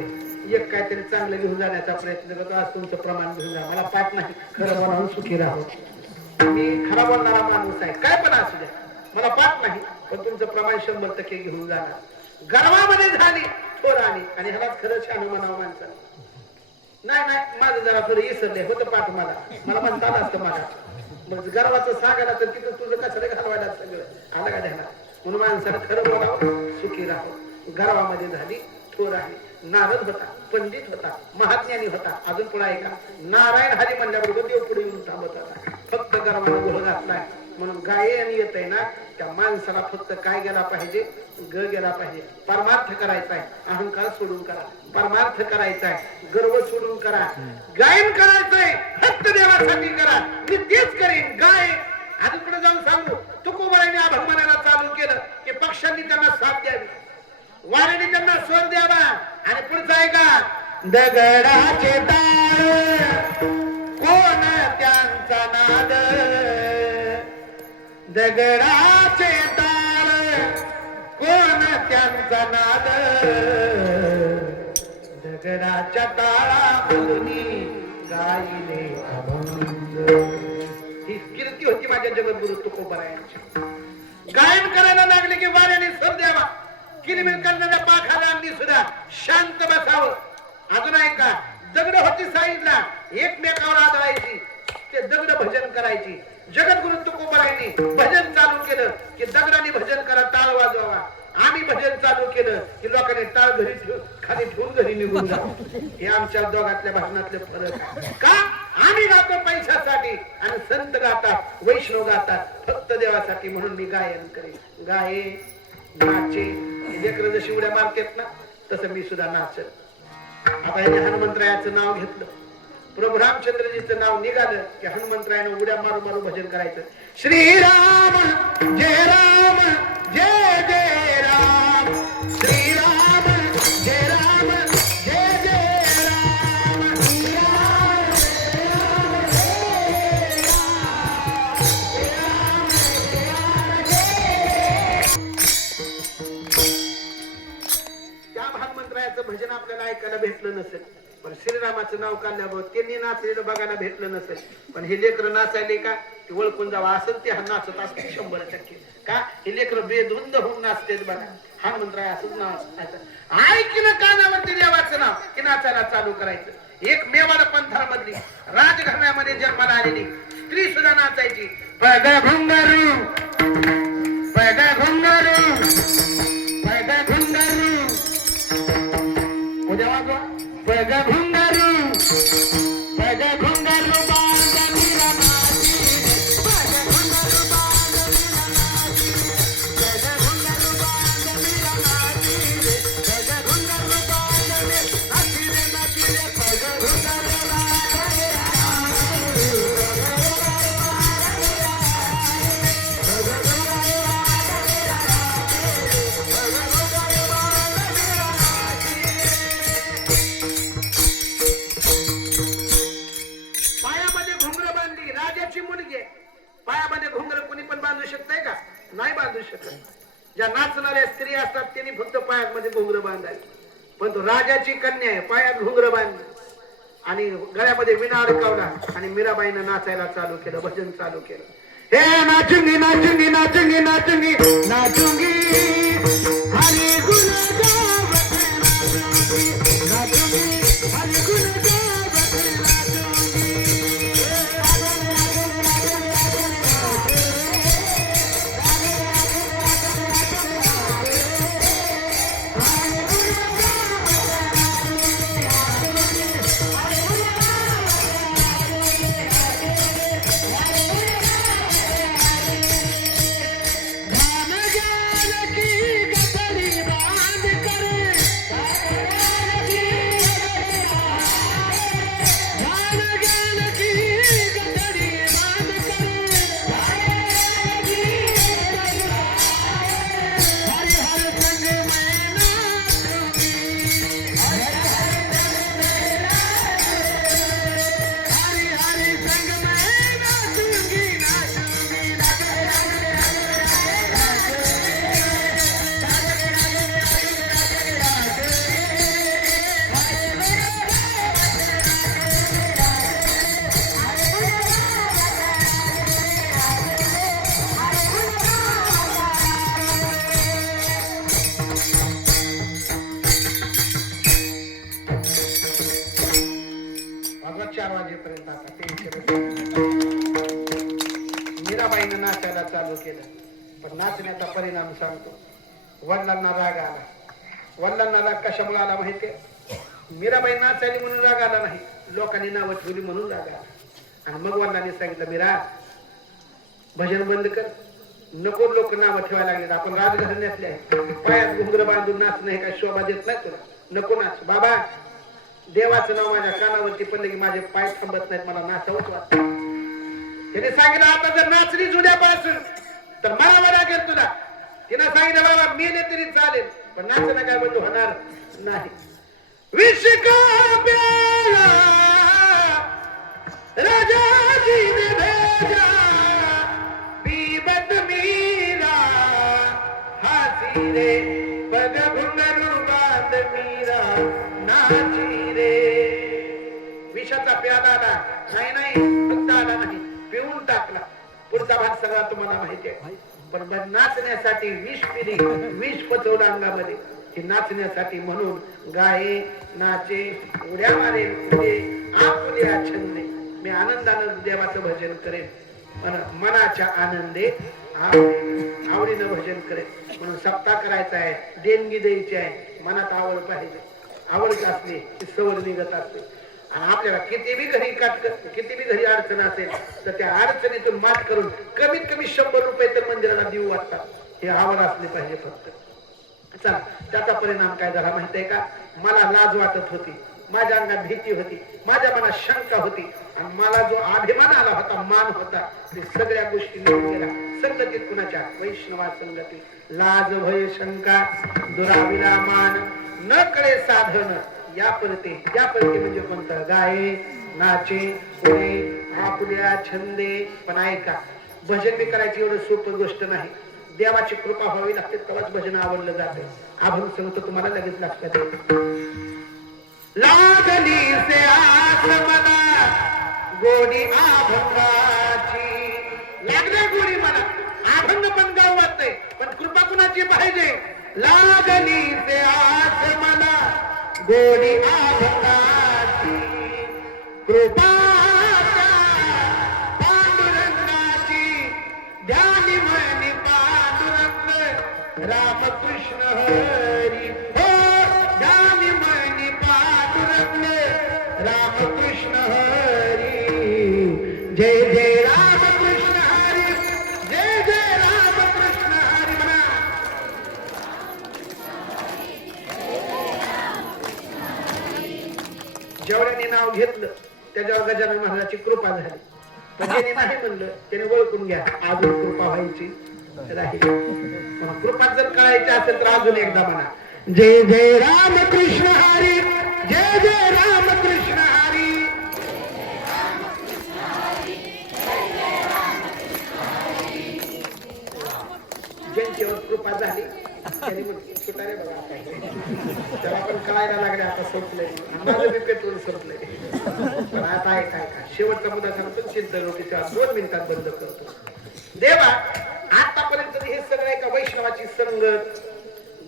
एक काहीतरी चांगलं घेऊन जाण्याचा प्रयत्न करतो आज तुमचं प्रमाण घेऊन जा मला पाठ नाही खरं बोलावून सुखी राहो मी खरा बोलणारा माणूस आहे काय पण असू द्या मला पाठ नाही पण तुमचं प्रमाण 100% घेऊन जाणार गर्वामध्ये झाली थोराणी आणि ह्यालाच खरं छान म्हणावं माणसं नाही माझं जरा थोडं इसरले होतं पाठ मला म्हणता आलं असतं मला मग गर्वाचं सांगायला तर तिथं तुझं कशाला घालवायला सगळं आलं का ध्यानात म्हणून माणसाला खरं बोलावं सुखी राहावं गर्वामध्ये झाली थोराणी नारद होता पंडित होता महाज्ञानी होता अजून पुढे ऐका नारायण हरी म्हणल्याबरोबर देव पुढे येऊन थांबत होता फक्त गर्वाने गोळ घातलाय म्हणून गायन येत आहे ना त्या माणसाला फक्त काय गेला पाहिजे ग गेला पाहिजे परमार्थ करायचा आहे अहंकार सोडून करा परमार्थ करायचा आहे गर्व सोडून करा गायन करायचंय फक्त देवासाठी करा मी तेच करेन गाय अजून पुढे जाऊन सांगू तुकोबाईने अभंग म्हणायला चालू केलं की पक्ष्यांनी त्यांना साथ द्यावी वाऱ्याने त्यांना स्वर द्यावा आणि पुढचं आहे का दगडाचे ताळ कोण त्यांचा नाद दगडाचे ताळ कोण त्यांचा नाद दगडाच्या ताळामधून गायले अभंग ही कीर्ती होती माझ्या जगद्गुरु तुकोबारायांची गायन करायला लागले की वाऱ्याने स्वर द्यावा किलबिल करणाऱ्या पाखारांनी सुद्धा शांत बसावं अजून ऐका दगड होती साईडला एकमेकावर आदळायची ते दगड भजन करायची जगद्गुरु तुकोबारायांनी भजन चालू केलं की दगडाने भजन करा टाळ वाजवावा आम्ही भजन चालू केलं की लोकांनी टाळ घरी खाली ठेवून घरी निघून जावं हे आमच्या दोघातल्या भाषणातले फरक आहे का आम्ही गातो पैशासाठी आणि संत गातात वैष्णव गातात फक्त देवासाठी म्हणून मी गायन करेन गाये नाचे लेकरं जशी उड्या मारतात ना तसं मी सुद्धा नाचत आता हे हनुमंतरायाचं नाव घेतलं प्रभू रामचंद्रजीचं नाव निघालं की हनुमंतरायानं उड्या मारू मारू भजन करायचं श्रीराम जय राम जय जय राम श्रीराम जय राम जय जय राम त्या हनुमंतरायाचं भजन आपल्याला ऐकायला भेटलं नसेल पण श्रीरामाचं नाव काढल्यावर त्यांनी नाचलेलं बघायला भेटलं नसेल पण हे लेकरं नाचायले का ते ओळखून जावं असेल ते नाचत असते 100% का हे लेकरं बेधुंद होऊन नाचतेत बघा हनुमंतराय असंच नाव ऐकलं कानावरती देवाचं नाव की नाचायला चालू करायचं एक मेवाड पंथामधली राजघराण्यामध्ये जन्माला आलेली स्त्री सुद्धा नाचायची पग घुंगारू पग घुंगारू पग घुंगारू उद्या वाजवा पग घुंगारू पग घुंगारू बांधलीला माझी पग घुंगारू बांधलीला माझी पग घुंगारू बांधलीला माझी पग घुंगारू बांधले नाचले नाचले पग घुंगारू बांधले पायामध्ये घुंगर कोणी पण बांधू शकताय का नाही बांधू शकत ज्या नाचणाऱ्या स्त्री असतात त्यांनी फक्त पायामध्ये घुंगर बांधायची पण तो राजाची कन्या आहे पायात घुंगर बांधली आणि गळ्यामध्ये विणा अडकवला आणि मीराबाईनं नाचायला चालू केलं भजन चालू केलं हे नाचुंगी नाचुंगी नाचुंगी नाचुंगी नाचुंगी हरी गुण नाचुंगी हरी गुण की मीराबाईनं नाचायला चालू केलं. पण नाचण्याचा परिणाम सांगतो. वडिलांना राग आला. वडिलांना राग कशामुळे आला माहितीये? मीराबाई नाचायली म्हणून राग आला नाही, लोकांनी नावं ठेवली म्हणून राग आला. आणि मग वडिलांनी सांगितलं, मीरा भजन बंद कर, नको लोक नावं ठेवायला लागले. आपण राजघराण्यातले आहे, पायात घुंगर बांधून नाचणं हे काय शोभा देत नाही तुला, नको नाच. बाबा देवाचं नाव माझ्या कानावरती पडलं की माझे पाय थांबत नाहीत, मला नाचावंच वाटतं. त्याने सांगितलं, आता जर नाचली जुन्यापासून तर मला लागेल तुला. तिनं सांगितलं, बाबा मेले तरी चालेल पण नाचणं काय बंद होणार नाही. विष का प्याला राजाजीने भेजा, पीबत मीरा हासी रे, पग घुंगरू बांध मीरा नाची रे. विषाचा प्याला आला नाही, फक्त आला नाही, पिऊन टाकला. पुढचा भाग सगळा तुम्हाला माहिती आहे. पण नाचण्यासाठी विष पिली, विष पचवलं अंगामध्ये. हे नाचण्यासाठी म्हणून गाये नाचे उड्या मारे आपुल्या छंदे, मी आनंदानं देवाचं भजन करेन. मनाच्या आनंदे आवडीनं भजन करेन. म्हणून सप्ताह करायचा आहे, देणगी द्यायची आहे. मनात आवड पाहिजे. आवड असली की सवड निघत असते. आणि आपल्याला किती बी घरी अडचण असेल तर त्या अडचणीतून मात करून कमीत कमी 100 रुपये तर मंदिराला देऊ वाटतात. हे आवड असली पाहिजे फक्त. चला, त्याचा परिणाम काय झाला माहितीये का? मला लाज वाटत होती, माझ्या अंगात भीती होती, माझ्या मनात शंका होती. आणि मला जो अभिमान आला होता, मान होता, ते सगळ्या गोष्टी निघून गेल्या. संगतीत कुणाच्या? वैष्णवा संगतीत. लाज भय शंका दुराविला मान, न कळे साधन या परते. या परते म्हणजे कोणतं? गाये नाचे उडे आपुल्या छंदे. पण ऐका, भजन बी करायची एवढं सोपं गोष्ट नाही. देवाची कृपा व्हावी लागते, तेव्हाच भजन आवडलं जाते. अभंग सांगतो तुम्हाला लगेच लक्षात येईल. लागली से आस मला गोडी अभंगाची, लागले गोडी मला. अभंग पण गाव वाटते, पण कृपा कुणाची पाहिजे? लागली से आस मला गोडी अभंगाची, कृपा पांडुरंगाची, ध्यानी मनी पांडुरंग रामकृष्ण हरी. हो ध्यानी मनी पांडुरंग रामकृष्ण हरी. जय जय रामकृष्ण हरी, जय जय रामकृष्ण हरी. म्हणा जेवढ्याने नाव घेतलं त्याच्यावर गजानन महाराजांची कृपा झाली. ज्याने नाही म्हणलं त्याने ओळखून घ्या, अजून कृपा व्हायची राहिली. कृपा जर कळायची असेल तर अजून एकदा म्हणा, जय जय रामकृष्ण हरी, जय जय रामकृष्ण हरी. ज्यांच्यावर कृपा झाली त्यांनी सुटारे बघा, त्याला पण कळायला लागले. आता संपलंय, माझं बी पेट्रोल संपलंय. पण आता आहे काय का शेवटचा मुद्दा सांगतो, चिंतन होती तेव्हा 2 मिनिटात बंद करतो. देवा आतापर्यंत हे सगळं एका वैष्णवाची संगत,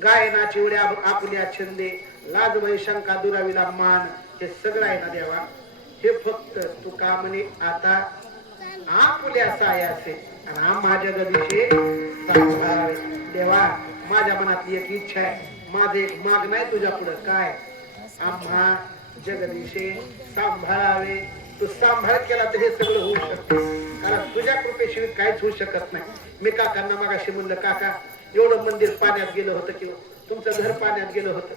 गायनाची उड्या आपुल्या छंदे, लाज भय शंका दुराविला मान, हे सगळं आहे ना देवा. हे फक्त तू का म्हणे आता आपुल्या सायाचे आणि माझ्या गदीचे सांभाळावे. देवा माझ्या मनातली एक इच्छा आहे, माझं एक मागणं आहे तुझ्या पुढे. काय? आम्हा जगदीशे सांभाळावे. तू सांभाळ केला तर हे सगळं होऊ शकतं, कारण तुझ्या कृपेशिवाय काहीच होऊ शकत नाही. मी काकांना मागाशी म्हणलं, काका एवढं मंदिर पाण्यात गेलं होतं किंवा तुमचं घर पाण्यात गेलं होतं,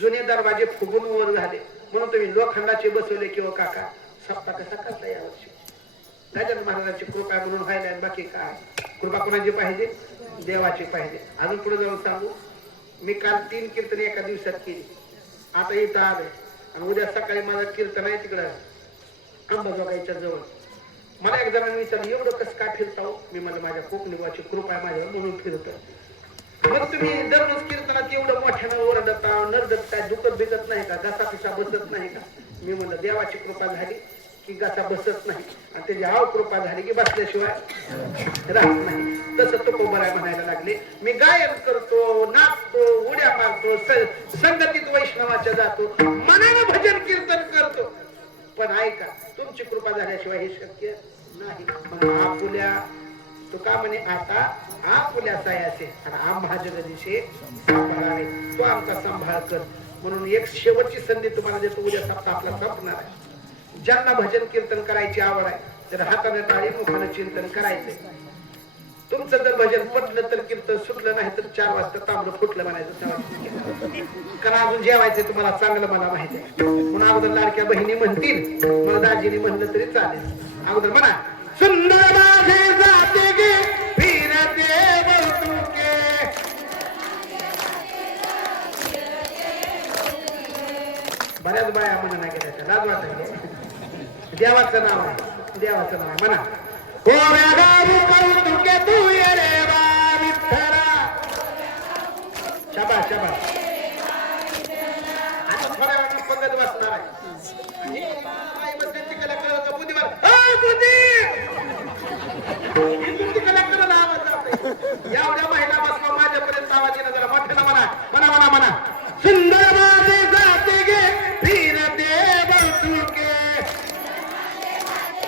जुने दरवाजे फुगून वर झाले म्हणून तुम्ही लोखंडाचे बसवले किंवा काका सप्ताह कसा करता यावर्षी? गजानन महाराजांची कृपा म्हणून व्हायला. बाकी काय? कृपा कोणाची पाहिजे? देवाची पाहिजे. अजून पुढे जाऊन सांगू, मी काल 3 कीर्तन एका दिवसात केली. आता इथं आलंय आणि उद्या सकाळी माझं कीर्तन आहे तिकडं अंबाजोगाईच्या जवळ. मला एक जणांनी विचारलं, एवढं कसं काय फिरता? मी म्हणलं, माझ्या कोकणीवाची कृपा आहे माझ्यावर म्हणून फिरतो. मग तुम्ही दररोज कीर्तनात एवढं मोठ्यानं ओरडता नरडता, दुखत भिजत नाही का? घसा पिसा बसत नाही का? मी म्हणलं, देवाची कृपा झाली की घसा बसत नाही, आणि त्याची कृपा झाली की बसल्याशिवाय राहत नाही. तसं तो कोबराय म्हणायला लागले. मी गायन करतो, नाचतो, उड्या मारतो, संगतीत वैष्णवाच्या जातो, मनानं भजन कीर्तन करतो. पण ऐका, तुमची कृपा झाल्याशिवाय हे शक्य नाही. मग आपुल्या तुका म्हणे आता आपुल्या सायाचे आणि आम्हा जगदीशे सांभाळावे. तो आमचा सांभाळ कर. म्हणून एक शेवटची संधी तुम्हाला देतो. उद्या सप्ताह आपला संपणार आहे. ज्यांना भजन कीर्तन करायची आवड आहे तर हाताने टाळी मुखाने चिंतन करायचंय. तुमचं जर भजन पटलं तर कीर्तन सुटलं नाही तर 4 वाजता तांबडं फुटलं म्हणायचं. कारण अजून जेवायचंय तुम्हाला चांगलं मला माहिती आहे. म्हणून अगोदर लाडक्या बहिणी म्हणतील मग दाजीने म्हणलं तरी चालेल. अगोदर म्हणा सुंदर माझे जाते गे फिरते बळतुके. बऱ्याच बाया म्हणा नाही गेल्या लाज वाटत. देवाचं नाव आहे. देवाचं नाव म्हणा कौतुके तू ये रे बा विठ्ठला. शाबास शाबास. आता थोड्या वेळाने पंगत वाचणार आहे. आई बद्दलची कलाकार बुद्धीवर बुद्धी कलाकाराला आवाज जाते. एवढ्या महिला बसवा माझ्यापर्यंत आवाज येणं जरा मोठ्याला म्हणा म्हणा म्हणा म्हणा सुंदर माझे जाते गे फिरते बळतुके.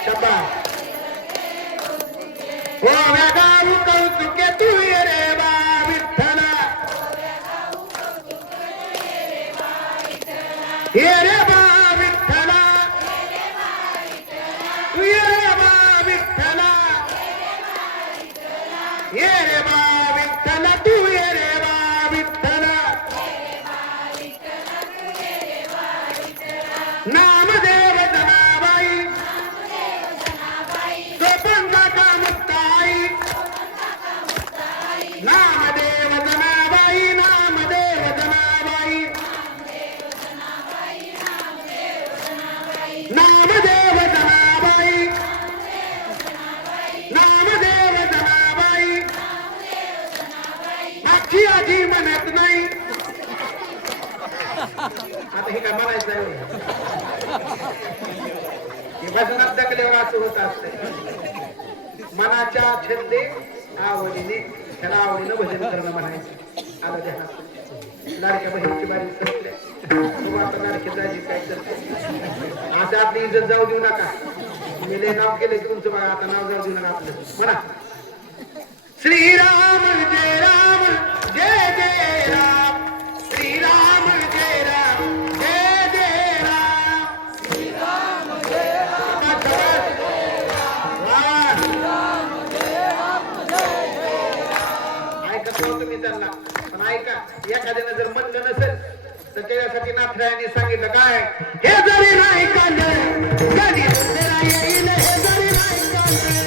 शाबास. हो गाऊ कौतुके तू ये रे बा विठ्ठला. ये रे बा विठ्ठला तू ये रे बा विठ्ठला. ये रे बा विठ्ठला तू ये रे बा विठ्ठला. नामदेव जनाबाई गोपंगा का मुक्ताई. नामदेव जनाबाई नामदेव जनाबाई नामदेव जनाबाई नामदेव जनाबाई. आजी आजी म्हणत नाही. आता हे काय म्हणायचं आहे. भजनात दगल्यावर असं होत असतं. मनाच्या छंदे आवडीने त्याला आवडीनं भजन करणं म्हणायचं. आलं ध्यानात. लाडक्या बहिणीची बारी संपल्या. आता लाडकी जायची काय करते. आता आपली इज्जत जाऊ देऊ नका. मी लय नाव केले की तुमचं बघा. आता नाव जाऊ देऊ नका आपलं. म्हणा श्रीराम जय राम जय जय राम. श्रीराम जय राम जय जय राम. श्रीराम जय राम ऐकत नव्हतं मी त्यांना. पण ऐका एखाद्याने जर म्हणलं नसेल तर त्याच्यासाठी नाथरायांनी सांगितलं काय हे जरी नाही काढलं कधी येईल. हे जरी नाही काढलं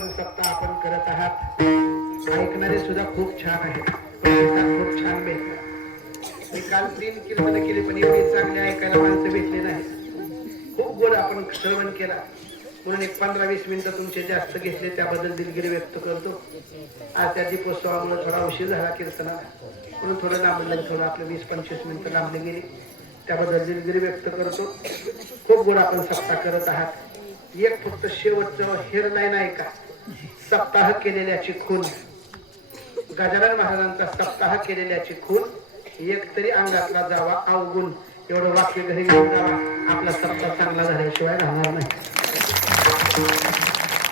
गुण सप्ताह आपण करत आहात. ऐकणारे सुद्धा खूप छान आहेत. खूप छान भेटला. मी काल 3 कीर्तन केली पण एवढी चांगली ऐकायला माणसं भेटली नाही. खूप गोड आपण श्रवण केला म्हणून एक 15-20 मिनिटं तुमचे जास्त घेतले त्याबद्दल दिलगिरी व्यक्त करतो. आज त्या दीपोत्सवामुळे थोडा उशीर झाला कीर्तनाला म्हणून थोडं लांबलं, थोडं आपलं 20-25 मिनिटं लांबले गेली त्याबद्दल दिलगिरी व्यक्त करतो. खूप गोड आपण सप्ताह करत आहात. एक फक्त शेवटचं हेडलाईन आहे का, सप्ताह केलेल्याची खून. गजानन महाराजांचा सप्ताह केलेल्याची खून एक तरी अंगातला जावा अवगुण. एवढं वाक्य घरी घेऊन जावा, आपला सप्ताह चांगला झाल्याशिवाय राहणार नाही.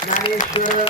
ज्ञानेश्वर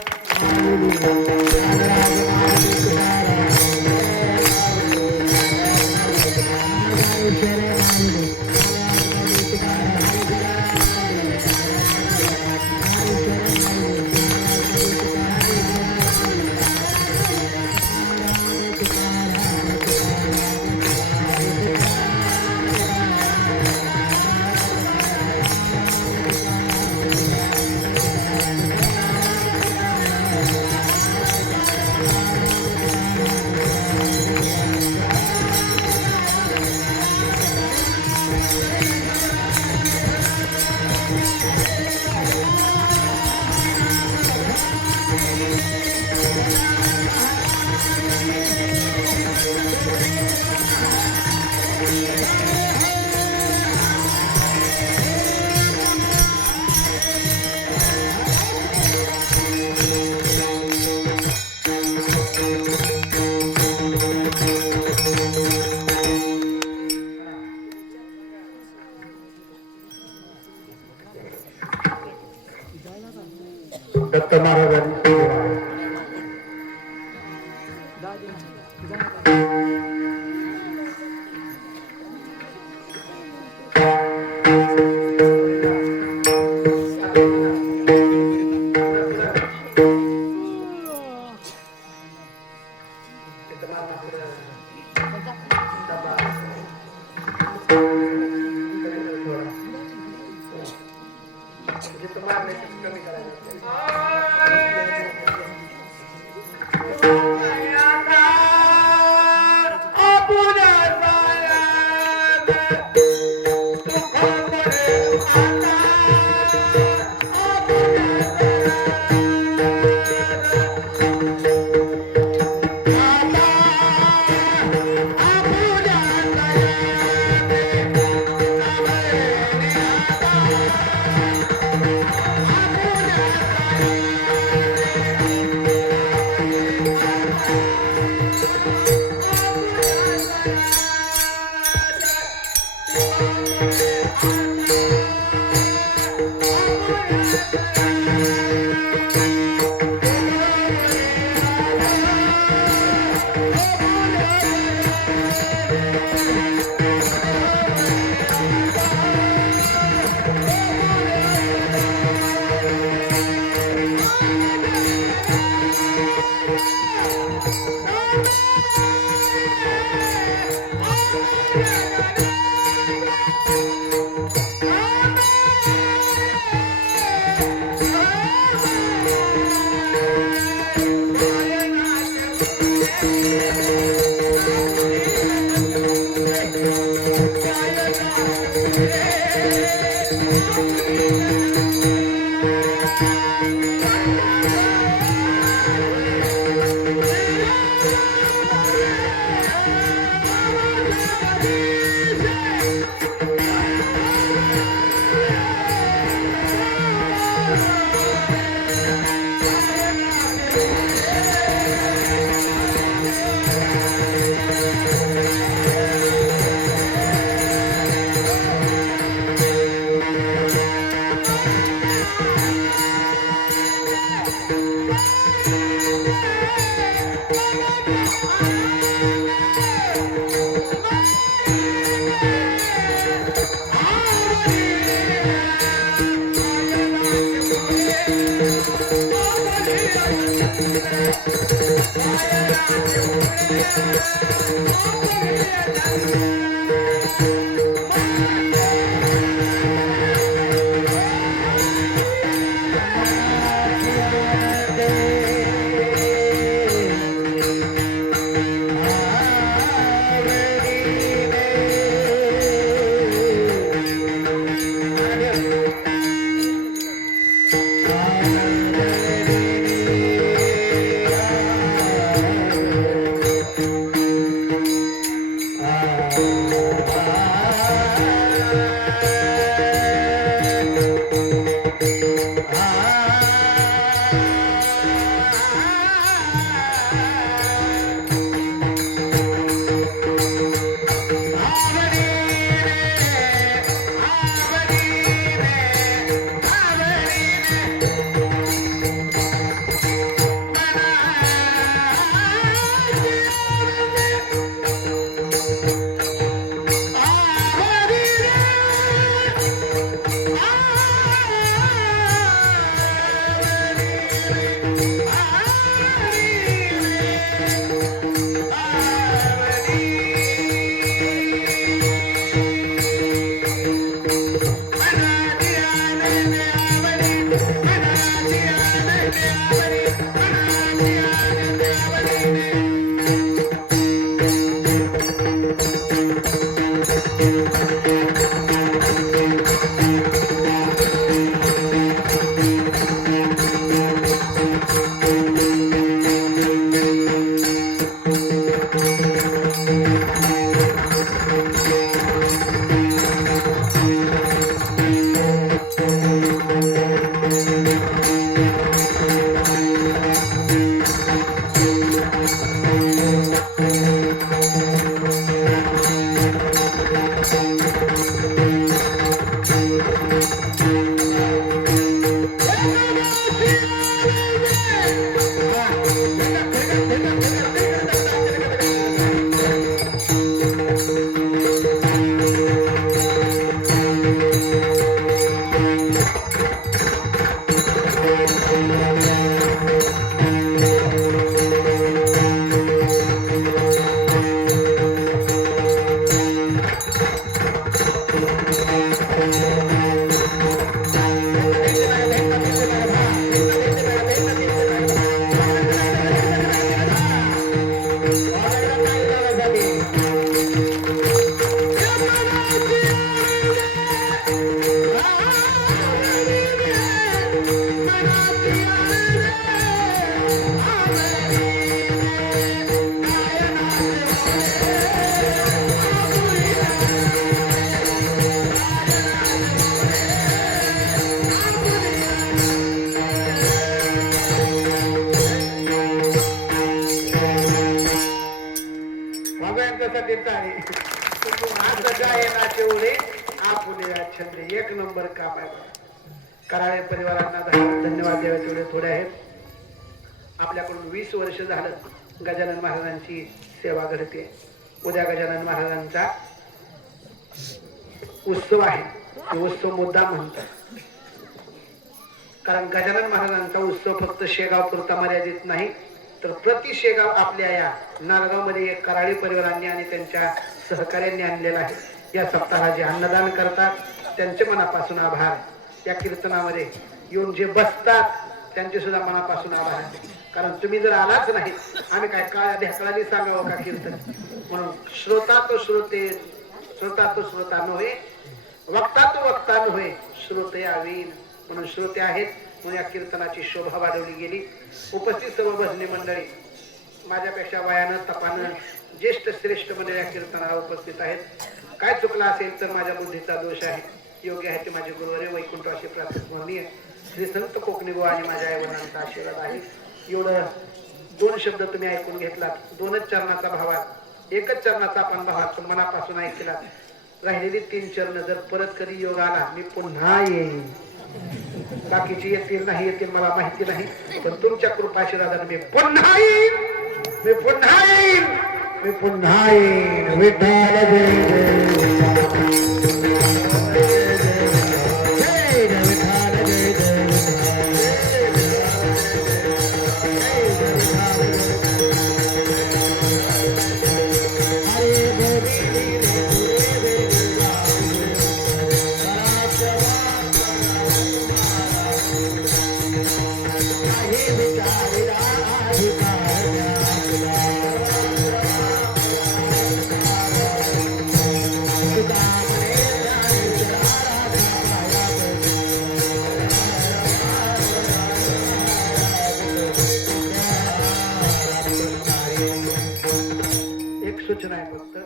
दत्त महाराजांची ते टाळे असं गायनाचे ओढे आपुले छंद एक नंबर काम आहे. कराळे परिवारांना धन्यवाद द्यावे तेवढे थोडे आहेत. आपल्याकडून 20 वर्ष झालं गजानन महाराजांची सेवा घडते. उद्या गजानन महाराजांचा उत्सव आहे. तो उत्सव मुद्दा म्हणतात कारण गजानन महाराजांचा उत्सव फक्त शेगाव पुरता मर्यादित नाही, तर प्रति शेगाव आपल्या या नारगावमध्ये एक कराळी परिवारांनी आणि त्यांच्या सहकार्यांनी आणलेला आहे. या सप्ताहाचे अन्नदान करतात त्यांचे मनापासून आभार. या कीर्तनामध्ये येऊन जे बसतात त्यांचे सुद्धा मनापासून आभार. कारण तुम्ही जर आलाच नाही आम्ही काय काळ्या ढेकळाने सांगावं का कीर्तन. म्हणून श्रोता तो श्रोते, श्रोता तो श्रोता नव्हे, वक्ता तो वक्ता नव्हे, श्रोते आवीन. म्हणून श्रोते आहेत म्हणून या कीर्तनाची शोभा वाढवली गेली. उपस्थित सर्व भजनी मंडळी माझ्यापेक्षा वयानं तपानं ज्येष्ठ श्रेष्ठ मंडळी या कीर्तनाला उपस्थित आहेत. काय चुकला असेल तर माझ्या बुद्धीचा दोष आहे. योग्य आहे ते माझे गुरुवारे वैकुंठ असे प्रार्थना म्हणून श्री संत कोकणी गोवा आणि माझ्या आईवडिलांचा आशीर्वाद आहे. एवढं 2 शब्द तुम्ही ऐकून घेतलात. 2च चरणाचा भावात, 1च चरणाचा आपण भावात मनापासून ऐकला. राहिलेली 3 चरण जर परत कधी योग आला मी पुन्हा येईन. बाकीची येतील नाही येतील मला माहिती नाही, पण तुमच्या कृपा आशीर्वादाने मी पुन्हा येईन, मी पुन्हा येईन, मी पुन्हा येईन. सूचना आहे फक्त.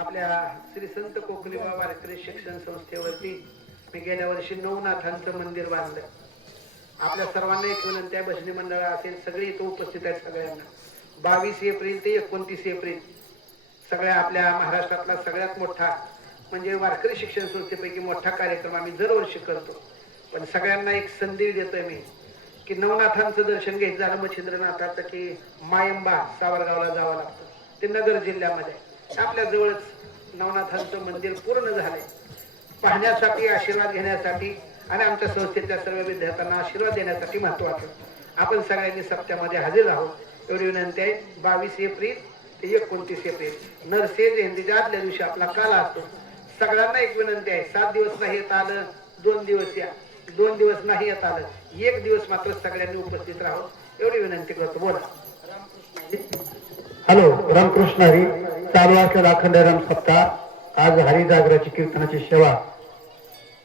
आपल्या श्री संत कोकणी गोवा वारकरी शिक्षण संस्थेवरती मी गेल्या वर्षी नवनाथांचं मंदिर बांधलं. आपल्या सर्वांना एक विनंती आहे, भजनी मंडळ असेल सगळे इथं उपस्थित आहेत. सगळ्यांना 22 एप्रिल ते 29 एप्रिल सगळ्या आपल्या महाराष्ट्रातला सगळ्यात मोठा म्हणजे वारकरी शिक्षण संस्थेपैकी मोठा कार्यक्रम आम्ही दरवर्षी करतो. पण सगळ्यांना एक संधी देतोय मी की नवनाथांचं दर्शन घ्यायचं झालं मच्छिंद्रनाथाचं की मायंबा सावरगावला जावं लागतं. ते नगर जिल्ह्यामध्ये आपल्या जवळच नवनाथांचं मंदिर पूर्ण झालंय. पाहण्यासाठी, आशीर्वाद घेण्यासाठी आणि आमच्या संस्थेतल्या सर्व विद्यार्थ्यांना आशीर्वाद देण्यासाठी महत्वाचं आपण सगळ्यांनी सप्त्यामध्ये हजर राहू एवढी विनंती आहे. 22 एप्रिल ते 29 एप्रिल नरसे जयंतीच्या आदल्या दिवशी आपला काल असतो. सगळ्यांना एक विनंती आहे, 7 दिवस नाही येत आलं 2 दिवस या, 2 दिवस नाही येत आलं 1 दिवस मात्र सगळ्यांनी उपस्थित राहू एवढी विनंती करतो. बोला. हॅलो, रामकृष्ण हरी. चालू असलेला अखंड राम सप्ताह आज हरी जागराची कीर्तनाची सेवा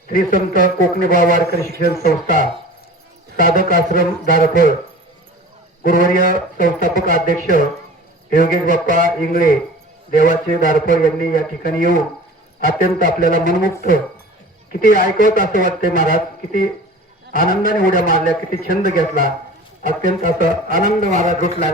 श्री संत कोकणी गोवा वारकरी शिक्षण संस्था साधक आश्रम दारफळ गुरुवर्य संस्थापक अध्यक्ष योगेश बाप्पा इंगळे देवाचे दारफळ यांनी या ठिकाणी येऊन अत्यंत आपल्याला मनमुक्त किती ऐकवत असं वाटते महाराज, किती आनंदाने उड्या मारल्या, किती छंद घेतला, अत्यंत असा आनंद महाराज घेतला.